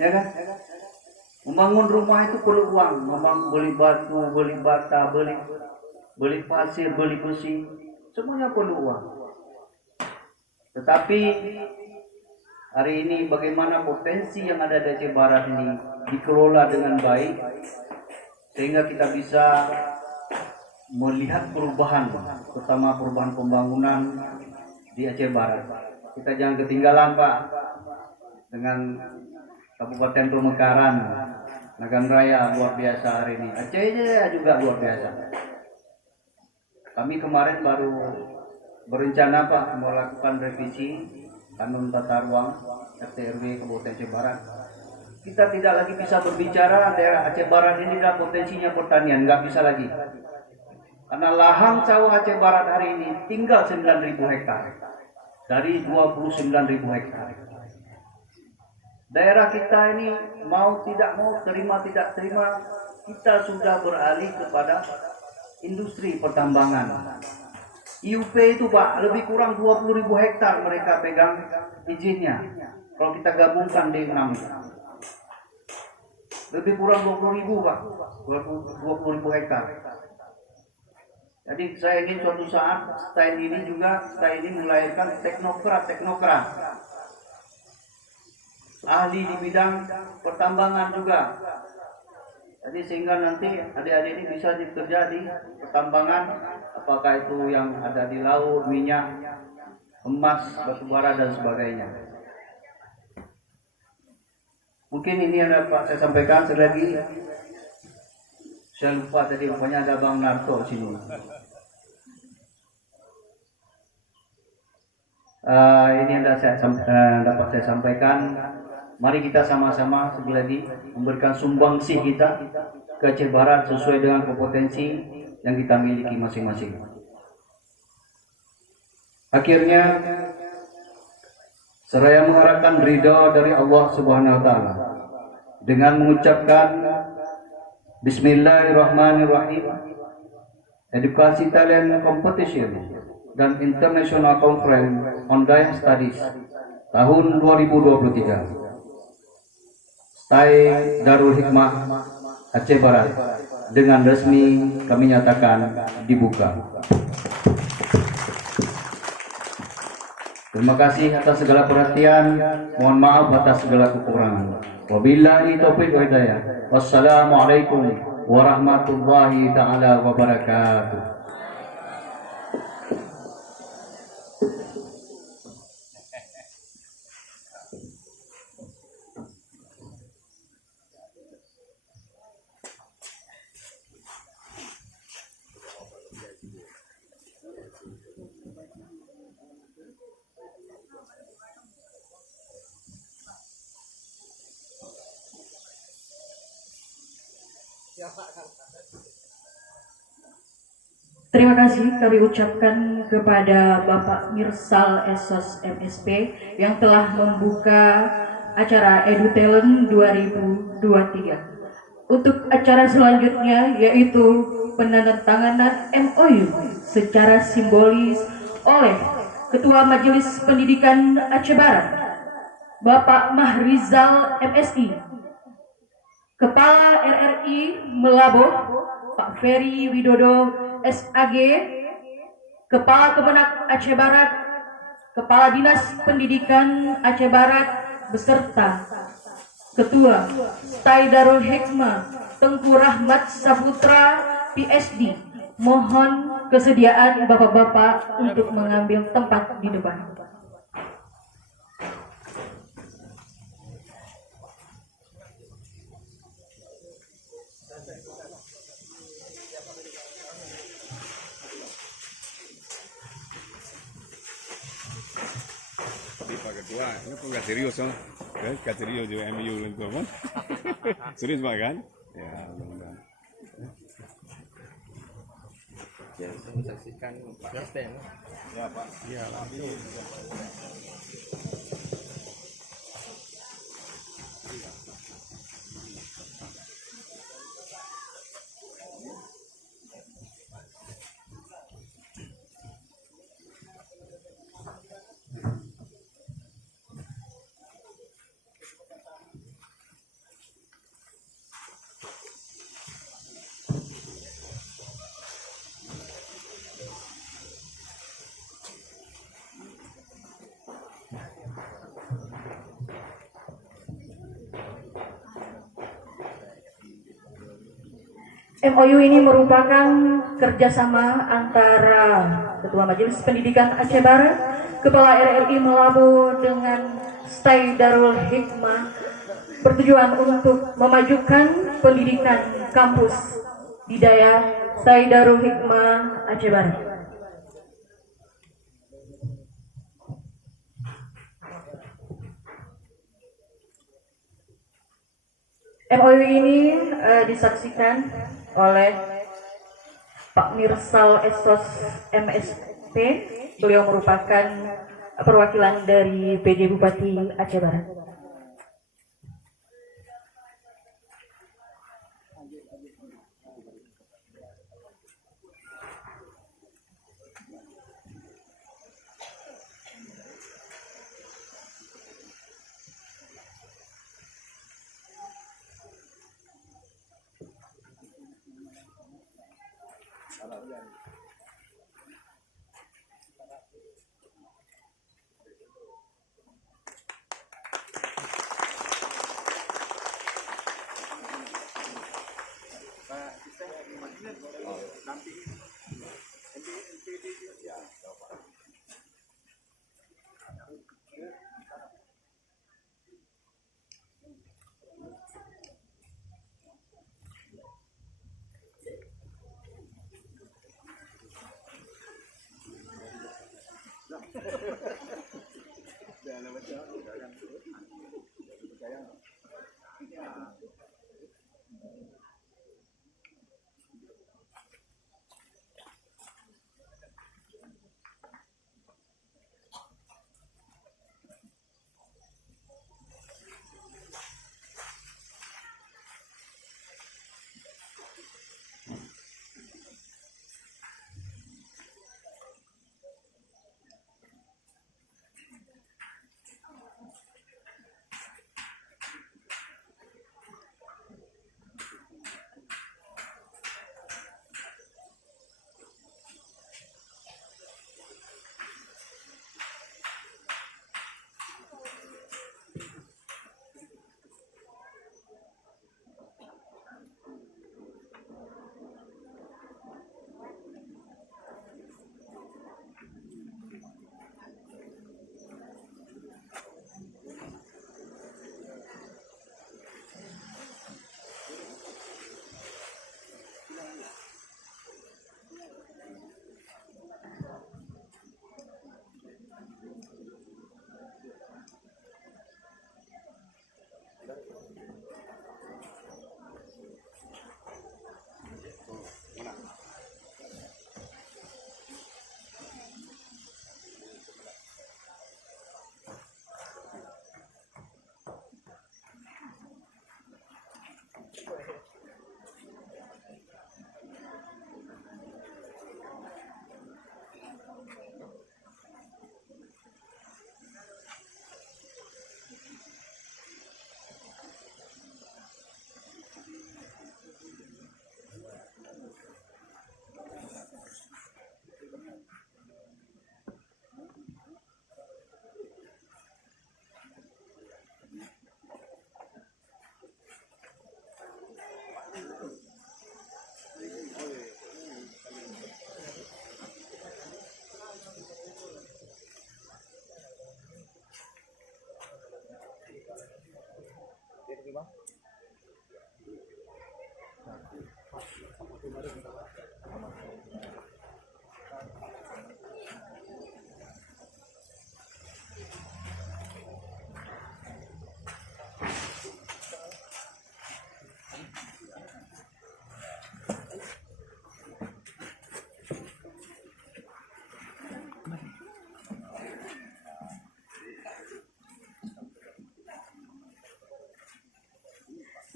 Ya kan? Membangun rumah itu perlu uang. Beli batu, beli bata, beli pasir, beli besi, semuanya perlu uang. Tetapi hari ini bagaimana potensi yang ada di Aceh Barat ini dikelola dengan baik, sehingga kita bisa melihat perubahan, terutama perubahan pembangunan di Aceh Barat. Kita jangan ketinggalan Pak dengan Kabupaten Pemekaran, Nagan Raya luar biasa hari ini. Aceh juga luar biasa. Kami kemarin baru berencana Pak melakukan revisi kanun tata ruang RT RW Kabupaten Aceh Barat. Kita tidak lagi bisa berbicara daerah Aceh Barat ini adalah potensinya pertanian, nggak bisa lagi. Karena lahan sawah Aceh Barat hari ini tinggal 9.000 hektar dari 29.000 hektar. Daerah kita ini mau tidak mau, terima tidak terima, kita sudah beralih kepada industri pertambangan. IUP itu Pak, lebih kurang 20.000 hektar mereka pegang izinnya. Kalau kita gabungkan di 6. lebih kurang 20.000 Pak, 20.000 hektar. Jadi saya ingin suatu saat style ini melahirkan teknokrat ahli di bidang pertambangan juga. Jadi sehingga nanti adik-adik ini bisa bekerja di pertambangan, apakah itu yang ada di laut, minyak, emas, batu bara dan sebagainya. Mungkin ini yang dapat saya sampaikan. Sekali lagi saya lupa tadi, rupanya ada Bang Narto sini. Ini yang dapat saya sampaikan. Mari kita sama-sama sekali lagi memberikan sumbangsih kita ke Aceh Barat sesuai dengan kompetensi yang kita miliki masing-masing. Akhirnya seraya mengharapkan ridha dari Allah Subhanahu wa taala dengan mengucapkan Bismillahirrahmanirrahim, Edukasi Talent Competition dan International Conference on Dayah Studies tahun 2023. STAI Darul Hikmah Aceh Barat dengan resmi kami nyatakan dibuka. Terima kasih atas segala perhatian. Mohon maaf atas segala kekurangan. Wabillahi taufiq wa hidayah. Wassalamualaikum warahmatullahi taala wabarakatuh. Terima kasih kami ucapkan kepada Bapak Mirsal Esos MSP yang telah membuka acara EduTalent 2023. Untuk acara selanjutnya yaitu penandatanganan MOU secara simbolis oleh Ketua Majelis Pendidikan Aceh Barat, Bapak Mahrizal MSI, Kepala RRI Melaboh, Pak Ferry Widodo SAG, Kepala Kemenak Aceh Barat, Kepala Dinas Pendidikan Aceh Barat beserta Ketua STAI Darul Hikmah Tengku Rahmat Saputra PSD. Mohon kesediaan Bapak-bapak untuk mengambil tempat di depan. Pak Ketua, ini kok nggak serius, oh? Nggak serius juga MU itu, kan? Serius Pak kan? Ya, mudah-mudahan. Ya, saksikan Pak Kesten. Ya Pak. Ya, langsung. MOU ini merupakan kerjasama antara Ketua Majelis Pendidikan Aceh Barat, Kepala RRI Melaboh dengan STAI Darul Hikmah, bertujuan untuk memajukan pendidikan kampus Hidayah STAI Darul Hikmah Aceh Barat. MOU ini disaksikan oleh Pak Mirsal Esos MSP. Beliau merupakan perwakilan dari PJ Bupati Aceh Barat.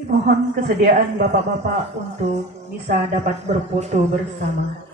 Mohon kesediaan Bapak-Bapak untuk bisa dapat berfoto bersama.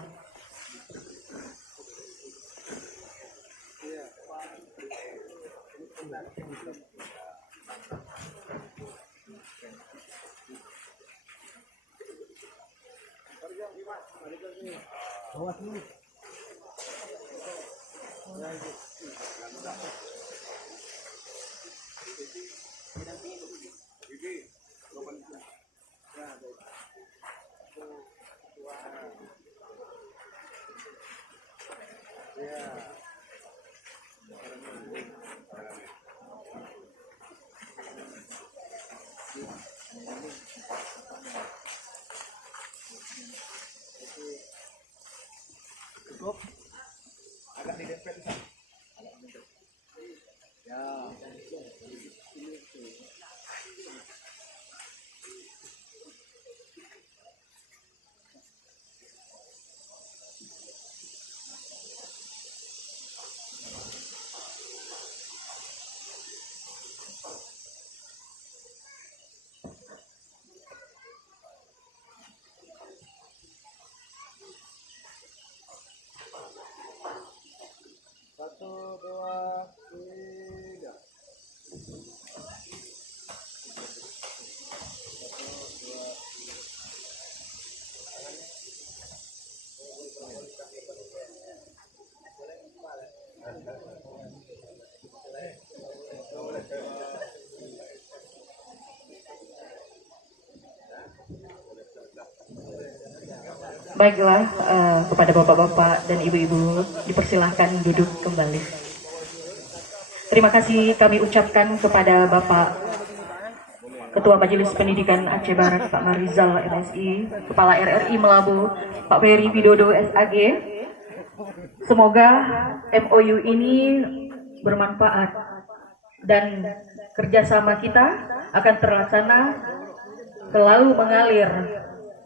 Baiklah, kepada bapak-bapak dan ibu-ibu dipersilahkan duduk kembali. Terima kasih kami ucapkan kepada Bapak Ketua Majelis Pendidikan Aceh Barat Pak Marizal MSI, Kepala RRI Melabu Pak Ferry Widodo SAG. Semoga MOU ini bermanfaat dan kerjasama kita akan terlaksana, selalu mengalir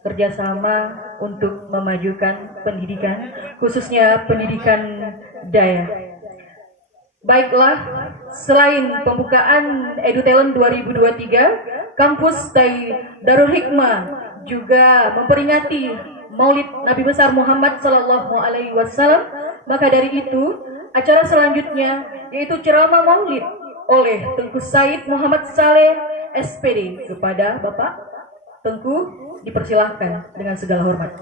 kerjasama untuk memajukan pendidikan, khususnya pendidikan daya. Baiklah, selain pembukaan EduTalent 2023, kampus Darul Hikmah juga memperingati Maulid Nabi besar Muhammad Sallallahu Alaihi Wasallam. Maka dari itu, acara selanjutnya yaitu ceramah Maulid oleh Tengku Said Muhammad Saleh SPD. Kepada Bapak Tengku dipersilahkan dengan segala hormat.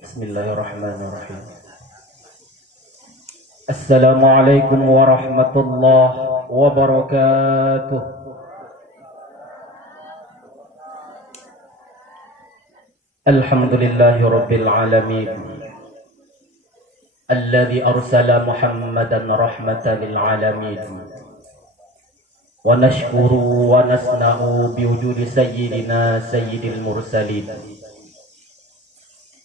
Bismillahirrahmanirrahim. Assalamualaikum warahmatullahi wabarakatuh. Alhamdulillahi rabbil alamin. Alladhi arsala Muhammadan rahmatan lil alamin. Wa nashkuru wa nasna'u biwujudi sayyidina sayyidil mursalin.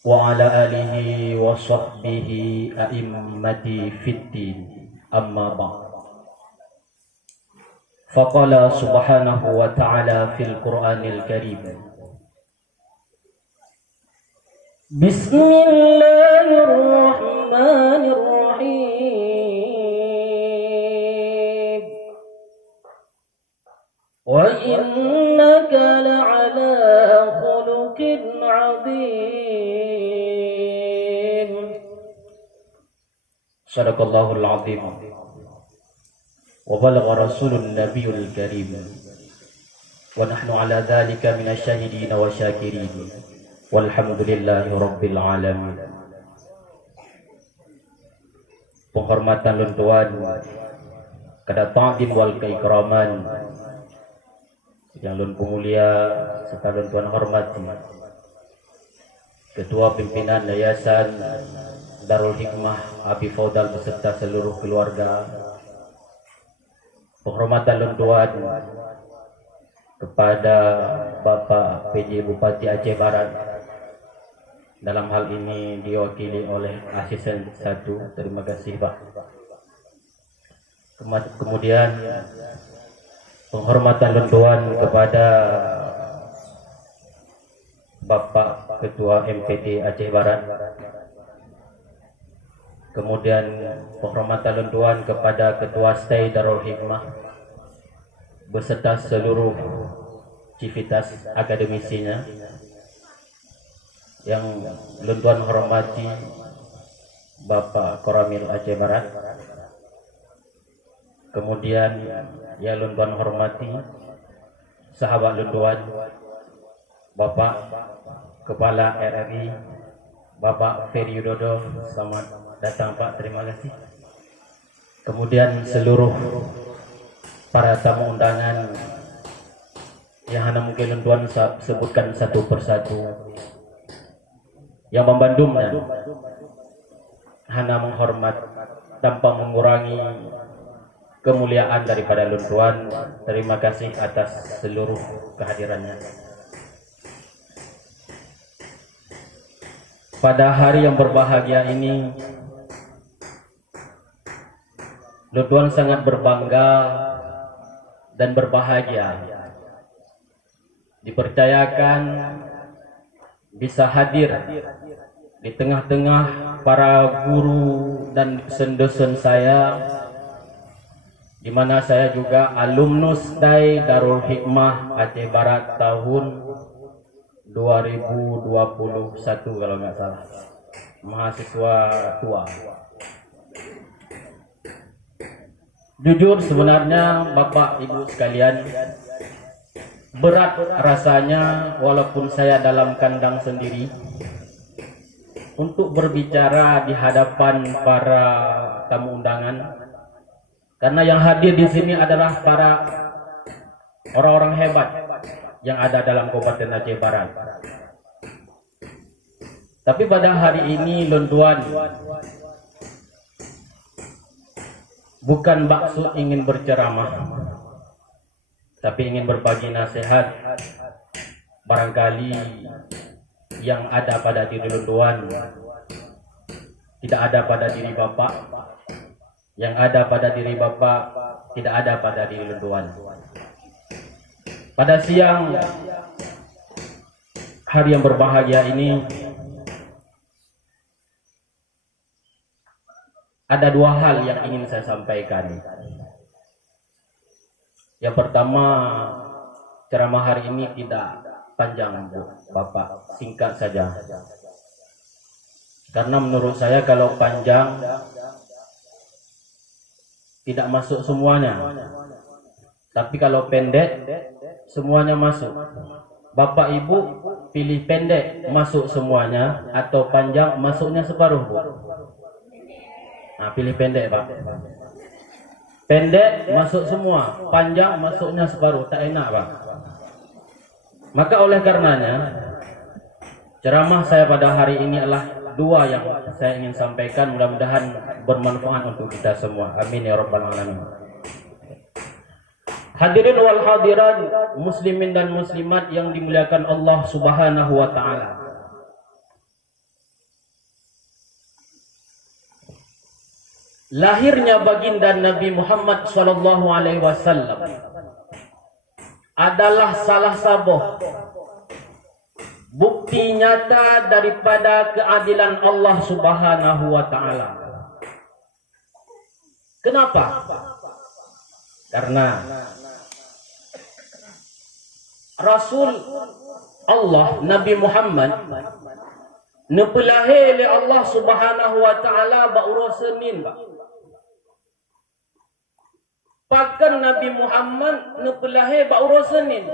Wa ala alihi wa sahbihi a'immati fiddin, amma ba'd. Faqala subhanahu wa ta'ala fil Qur'anil Karim, Bismillahirrahmanirrahim. Wa innaka la'ala khuluqin 'adzim. Sadaqallahul azim. Wa balagha rasulun nabiyul karim. Wa nahnu ala dhalika minasyahidin wa syakirin. Walhamdulillahi rabbil alamin. Penghormatan luntuan, kada ta'zim wal keikraman yang lun pemulia serta luntuan hormati Ketua Pimpinan Yayasan Darul Hikmah Abi Faudal beserta seluruh keluarga. Penghormatan luntuan kepada Bapak PJ Bupati Aceh Barat, dalam hal ini diwakili oleh Asisten 1. Terima kasih Pak. Kemudian penghormatan luntuan kepada Bapak Ketua MPD Aceh Barat. Kemudian penghormatan luntuan kepada Ketua Stay Darul Hikmah beserta seluruh civitas akademisinya. Yang luntuan hormati Bapak Koramil Aceh Barat. Kemudian yang luntuan hormati sahabat luntuan Bapak Kepala RRI Bapak Ferry Widodo, selamat datang Pak, terima kasih. Kemudian seluruh para tamu undangan yang hanya mungkin luntuan sebutkan satu persatu, yang membandungnya hanya menghormat tanpa mengurangi kemuliaan daripada luntuan. Terima kasih atas seluruh kehadirannya. Pada hari yang berbahagia ini, luntuan sangat berbangga dan berbahagia dipercayakan bisa hadir di tengah-tengah para guru dan dosen saya, di mana saya juga alumnus dari Darul Hikmah Aceh Barat tahun 2021 kalau nggak salah, mahasiswa tua. Jujur sebenarnya Bapak Ibu sekalian, berat rasanya walaupun saya dalam kandang sendiri untuk berbicara di hadapan para tamu undangan, karena yang hadir di sini adalah para orang-orang hebat yang ada dalam Kabupaten Aceh Barat. Tapi pada hari ini Londuan bukan maksud ingin berceramah, tapi ingin berbagi nasihat. Barangkali yang ada pada diri Londuan tidak ada pada diri Bapak, yang ada pada diri Bapak tidak ada pada diri Londuan. Pada siang hari yang berbahagia ini ada dua hal yang ingin saya sampaikan. Yang pertama, ceramah hari ini tidak panjang, Bapak, singkat saja. Karena menurut saya kalau panjang tidak masuk semuanya. Tapi kalau pendek semuanya masuk. Bapak Ibu pilih pendek masuk semuanya atau panjang masuknya separuh, Bu? Nah, pilih pendek, Pak. Pendek masuk semua, panjang masuknya separuh, tak enak, Pak. Maka oleh karenanya ceramah saya pada hari ini adalah dua yang saya ingin sampaikan, mudah-mudahan bermanfaat untuk kita semua. Amin ya rabbal alamin. Hadirin wal hadirat, muslimin dan muslimat yang dimuliakan Allah Subhanahu wa taala. Lahirnya baginda Nabi Muhammad sallallahu alaihi wasallam adalah salah satu bukti nyata daripada keadilan Allah Subhanahu wa taala. Kenapa? Karena Rasul Allah Nabi Muhammad nepelahe oleh Allah Subhanahu wa taala bauro Senin, Pak. Pakan Nabi Muhammad nepelahe bauro Senin.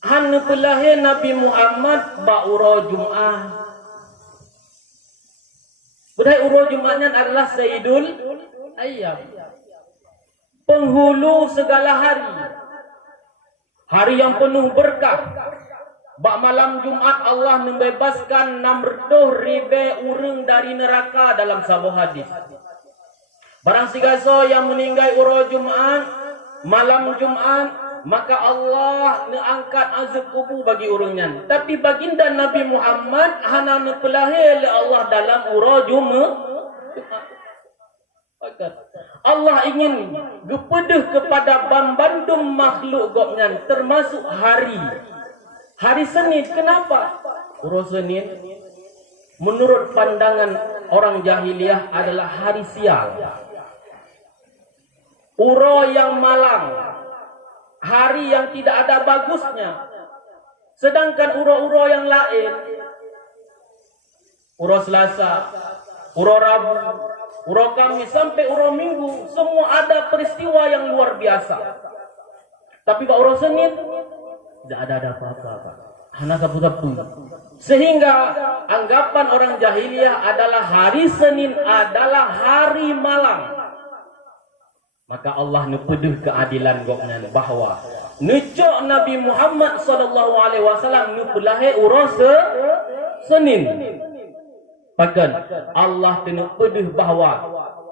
Han nepelahe Nabi Muhammad bauro Jumat. Budaya uro Jumatnya adalah Sayyidul Ayyam, penghulu segala hari. Hari yang penuh berkah. Bak malam Jumat Allah membebaskan 600,000 orang dari neraka dalam sebuah hadis. Barang sigaso yang meninggal uro Jumat, malam Jumat, maka Allah angkat azab kubur bagi orangnya. Tapi baginda Nabi Muhammad hana nepelahe oleh Allah dalam uro Jumat. Allah ingin gepedeh kepada bambandum makhluk gopnya, termasuk hari Senin. Kenapa? Uro Senin menurut pandangan orang jahiliyah adalah hari sial, uro yang malang, hari yang tidak ada bagusnya. Sedangkan uro-uro yang lain, uro Selasa, uro Rabu, uro Kamis sampai uro Minggu, semua ada peristiwa yang luar biasa. Tapi Pak uro Senin tidak ada apa-apa, Pak. Hanya sapu-sapu. Sehingga anggapan orang jahiliyah adalah hari Senin adalah hari malang. Maka Allah nepedeh keadilan goknya bahwa necok Nabi Muhammad sallallahu alaihi wasallam nepelahe uro Senin. Bahkan Allah tenepedeh bahwa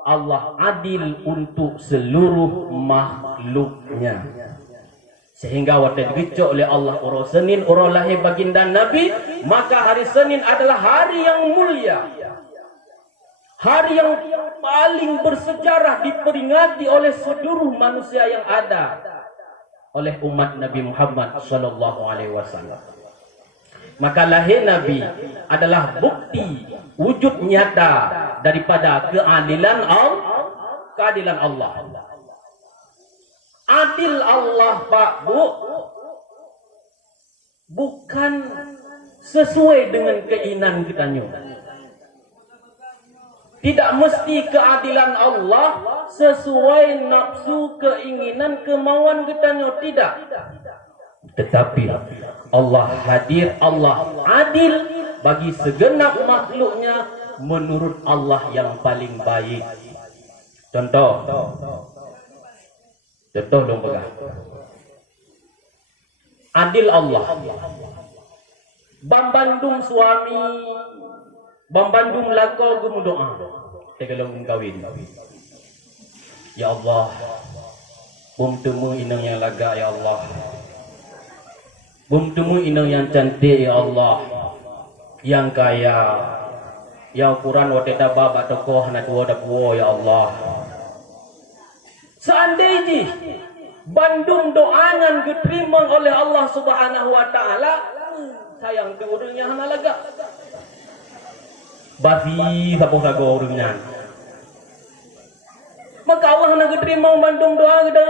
Allah adil untuk seluruh makhluknya. Sehingga waktu dicok oleh Allah uro Senin, uro lahir baginda Nabi, maka hari Senin adalah hari yang mulia. Hari yang paling bersejarah diperingati oleh seluruh manusia yang ada oleh umat Nabi Muhammad sallallahu alaihi wasallam. Maka lahir Nabi adalah bukti wujud nyata daripada keadilan Allah. Adil Allah, Pak, Bu, bukan sesuai dengan keinginan kita. Tidak mesti keadilan Allah sesuai nafsu, keinginan, kemauan kitanya, tidak. Tetapi Allah hadir, Allah adil bagi segenap makhluknya menurut Allah yang paling baik. Contoh dong pegang. Adil Allah. Bambandung suami, bambandung lako gemu doa. Tegelong kawin. Ya Allah, bum temu inang yang laga ya Allah. Bum temu inang yang cantik ya Allah. Yang kaya. Yang Quran wa teda bab tokoh na dua ya Allah. Seandainya bandung doangan diterima oleh Allah Subhanahu wa taala, sayang ke urangnya hana laga. Basi sapoh laga urangnya. Maka Allah hana diterima bandung doa kita.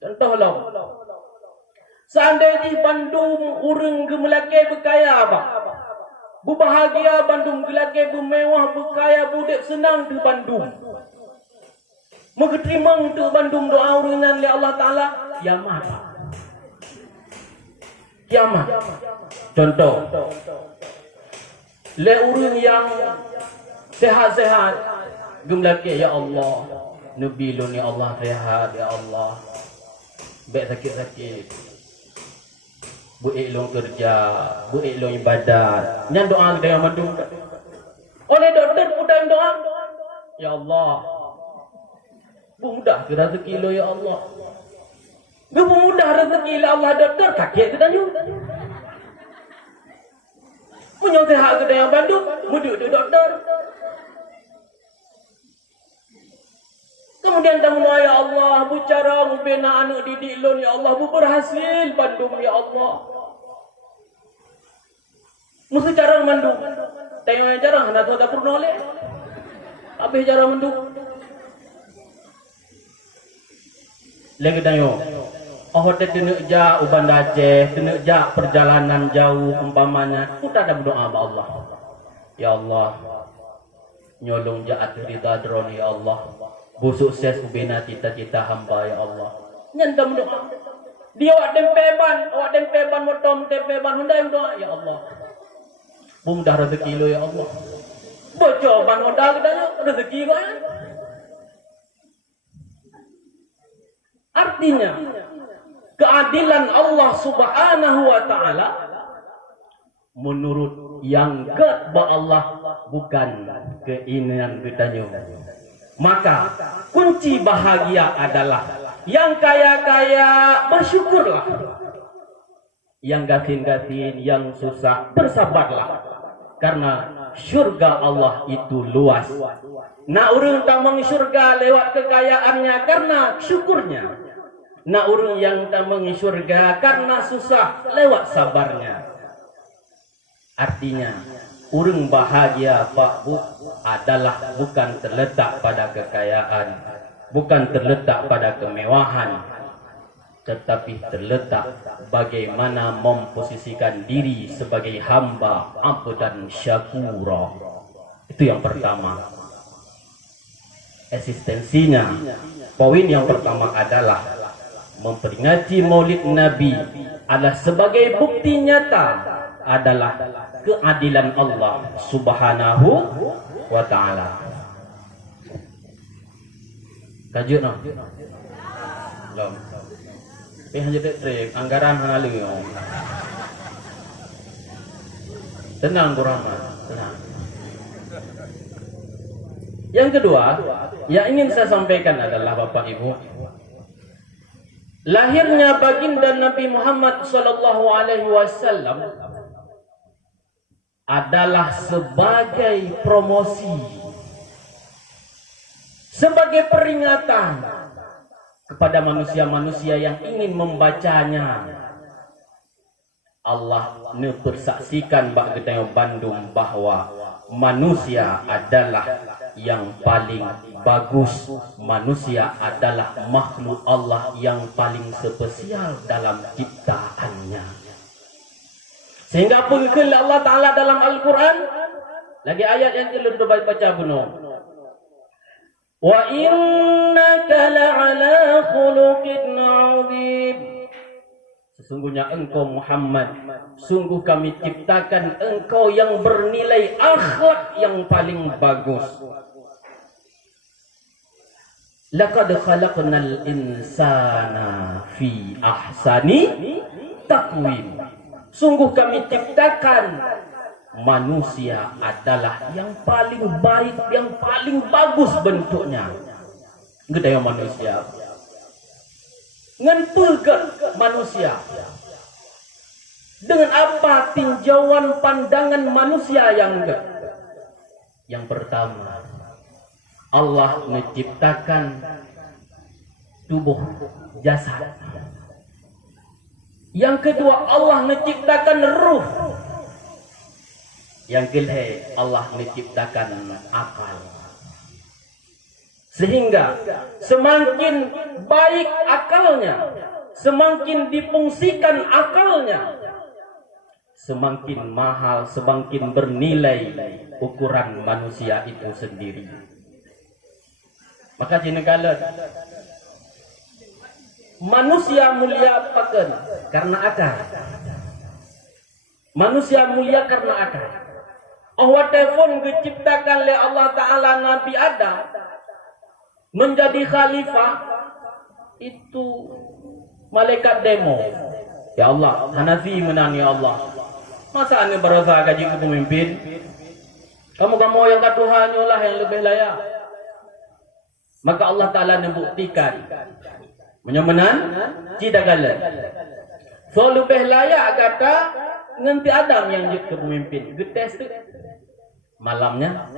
Contoh lah. Seandainya bandung urang gemelake berkaya apa? Bu bahagia Bandung gelage, bu mewah, bu kaya, bu dek senang di Bandung. Mengerima untuk Bandung doa urunan oleh Allah Ta'ala, kiamat. Kiamat. Contoh, le urun yang sehat-sehat, gemlake ya Allah, nubilun ya Allah sehat ya Allah, baik sakit-sakit. Bu ilong kerja, bu ilong ibadat. Nyan doa kita yang mandung. Oleh dokter pudang doa. Ya Allah. Bu mudah ke rezeki lo ya Allah. Bu mudah rezeki lo Allah dokter kakek kita nyu. Punya sehat kita yang bandung, mudah tu dokter. Kemudian tamu ya Allah, bu cara membina anak didik lo ya Allah, bu berhasil Bandung ya Allah. Mesti cara mandung. Tengok yang jarang hendak tahu dapur noleh. Habis cara mandung. Lagi tengok. Oh, tenek ja uban Aceh, tenek ja perjalanan jauh umpamanya. Kita ada berdoa kepada Allah. Ya Allah. Nyolong jaat ridha drone ya Allah. Bu sukses ubina cita-cita hamba ya Allah. Nyantam doa. Dia awak dempeban motom dempeban hendak doa ya Allah. Mudah rezeki lo ya Allah. Bocoban modal kitanya rezeki kok ya. Artinya keadilan Allah Subhanahu wa taala menurut yang keba Allah bukan keinginan kitanya. Maka kunci bahagia adalah yang kaya-kaya bersyukurlah. Yang gatin-gatin, yang susah bersabarlah. Karena syurga Allah itu luas. Nak urang tamang syurga lewat kekayaannya karena syukurnya. Nak urang yang tamang syurga karena susah lewat sabarnya. Artinya, urang bahagia Pak Bu adalah bukan terletak pada kekayaan, bukan terletak pada kemewahan, tetapi terletak bagaimana memposisikan diri sebagai hamba abdan syakura. Itu yang pertama. Eksistensinya. Poin yang pertama adalah memperingati Maulid Nabi adalah sebagai bukti nyata adalah keadilan Allah Subhanahu wa taala. Kajuk no. Belum. Hanya trik anggaran halalu. Tenang Rahman, tenang. Yang kedua, yang ingin saya sampaikan adalah Bapak Ibu, lahirnya baginda Nabi Muhammad SAW adalah sebagai promosi, sebagai peringatan kepada manusia-manusia yang ingin membacanya. Allah mempersaksikan bagi kita Bandung bahwa manusia adalah yang paling bagus, manusia adalah makhluk Allah yang paling spesial dalam ciptaannya. Sehingga pun Allah Ta'ala dalam Al-Quran Lagi ayat yang kelun do baca buno. Wa innaka la'ala khuluqin 'adzim. Sesungguhnya engkau Muhammad, sungguh kami ciptakan engkau yang bernilai akhlak yang paling bagus. Laqad khalaqnal insana fi ahsani taqwim. Sungguh kami ciptakan manusia adalah yang paling baik, yang paling bagus bentuknya. Gedaya manusia. Ngan pegat manusia. Dengan apa tinjauan pandangan manusia yang enggak? Yang pertama, Allah menciptakan tubuh jasad. Yang kedua, Allah menciptakan ruh. Yang ketiga, Allah menciptakan akal. Sehingga semakin baik akalnya, semakin difungsikan akalnya, semakin mahal, semakin bernilai ukuran manusia itu sendiri. Maka di negara manusia mulia paken karena akal. Manusia mulia karena akal. Allah telefon diciptakan oleh Allah Ta'ala Nabi Adam menjadi khalifah itu malaikat demo. Ya Allah, Hanafi menang ya Allah. Masa anda berasa gaji ke pemimpin? Kamu yang kat Tuhan lah yang lebih layak. Maka Allah Ta'ala membuktikan menyamanan tidak galan. So lebih layak kata nanti Adam yang jadi pemimpin. Getes tu. Malamnya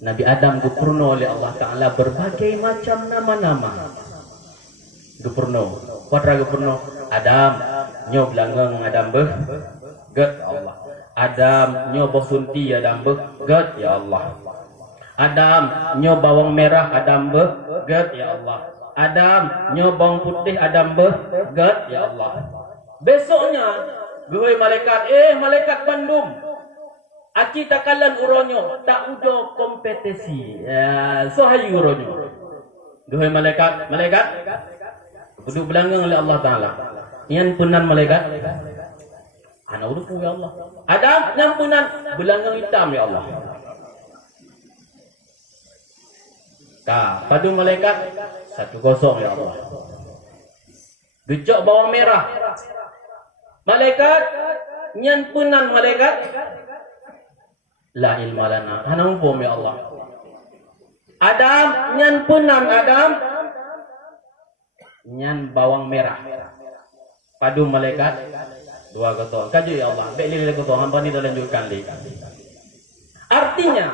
Nabi Adam gupurno oleh Allah Ta'ala berbagai macam nama-nama. Gupurno. Kuadra gupurno. Adam nyob langgang Adam beh. Get Allah. Adam nyob sunti Adam beh. Get ya Allah. Adam nyob bawang merah Adam beh. Get ya Allah. Adam nyob bawang putih Adam beh. Get ya Allah. Besoknya gue malaikat Bandung. Aki takalan uronyo tak udo kompetisi. Ya, so hayu uronyo. Gue malaikat duduk belanggang oleh Allah Ta'ala. Yang punan malaikat. Anak udah ya Allah. Adam nyampunan belanggang hitam ya Allah. Padu malaikat 1-0 ya Allah. Gejok bawang merah. Malaikat nyampunan malaikat. La ilma lana. Hanang pom ya Allah. Adam nyampunan Adam. Nyan bawang merah. Padu malaikat 2 ketong. Kaju ya Allah. Baik lili ketong. Hamba ni dah lanjutkan li. Artinya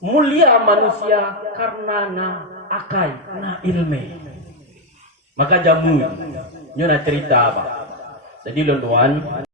mulia manusia karena na akai, na ilmu. Maka jamu. Nyo na cerita apa? Jadi tuan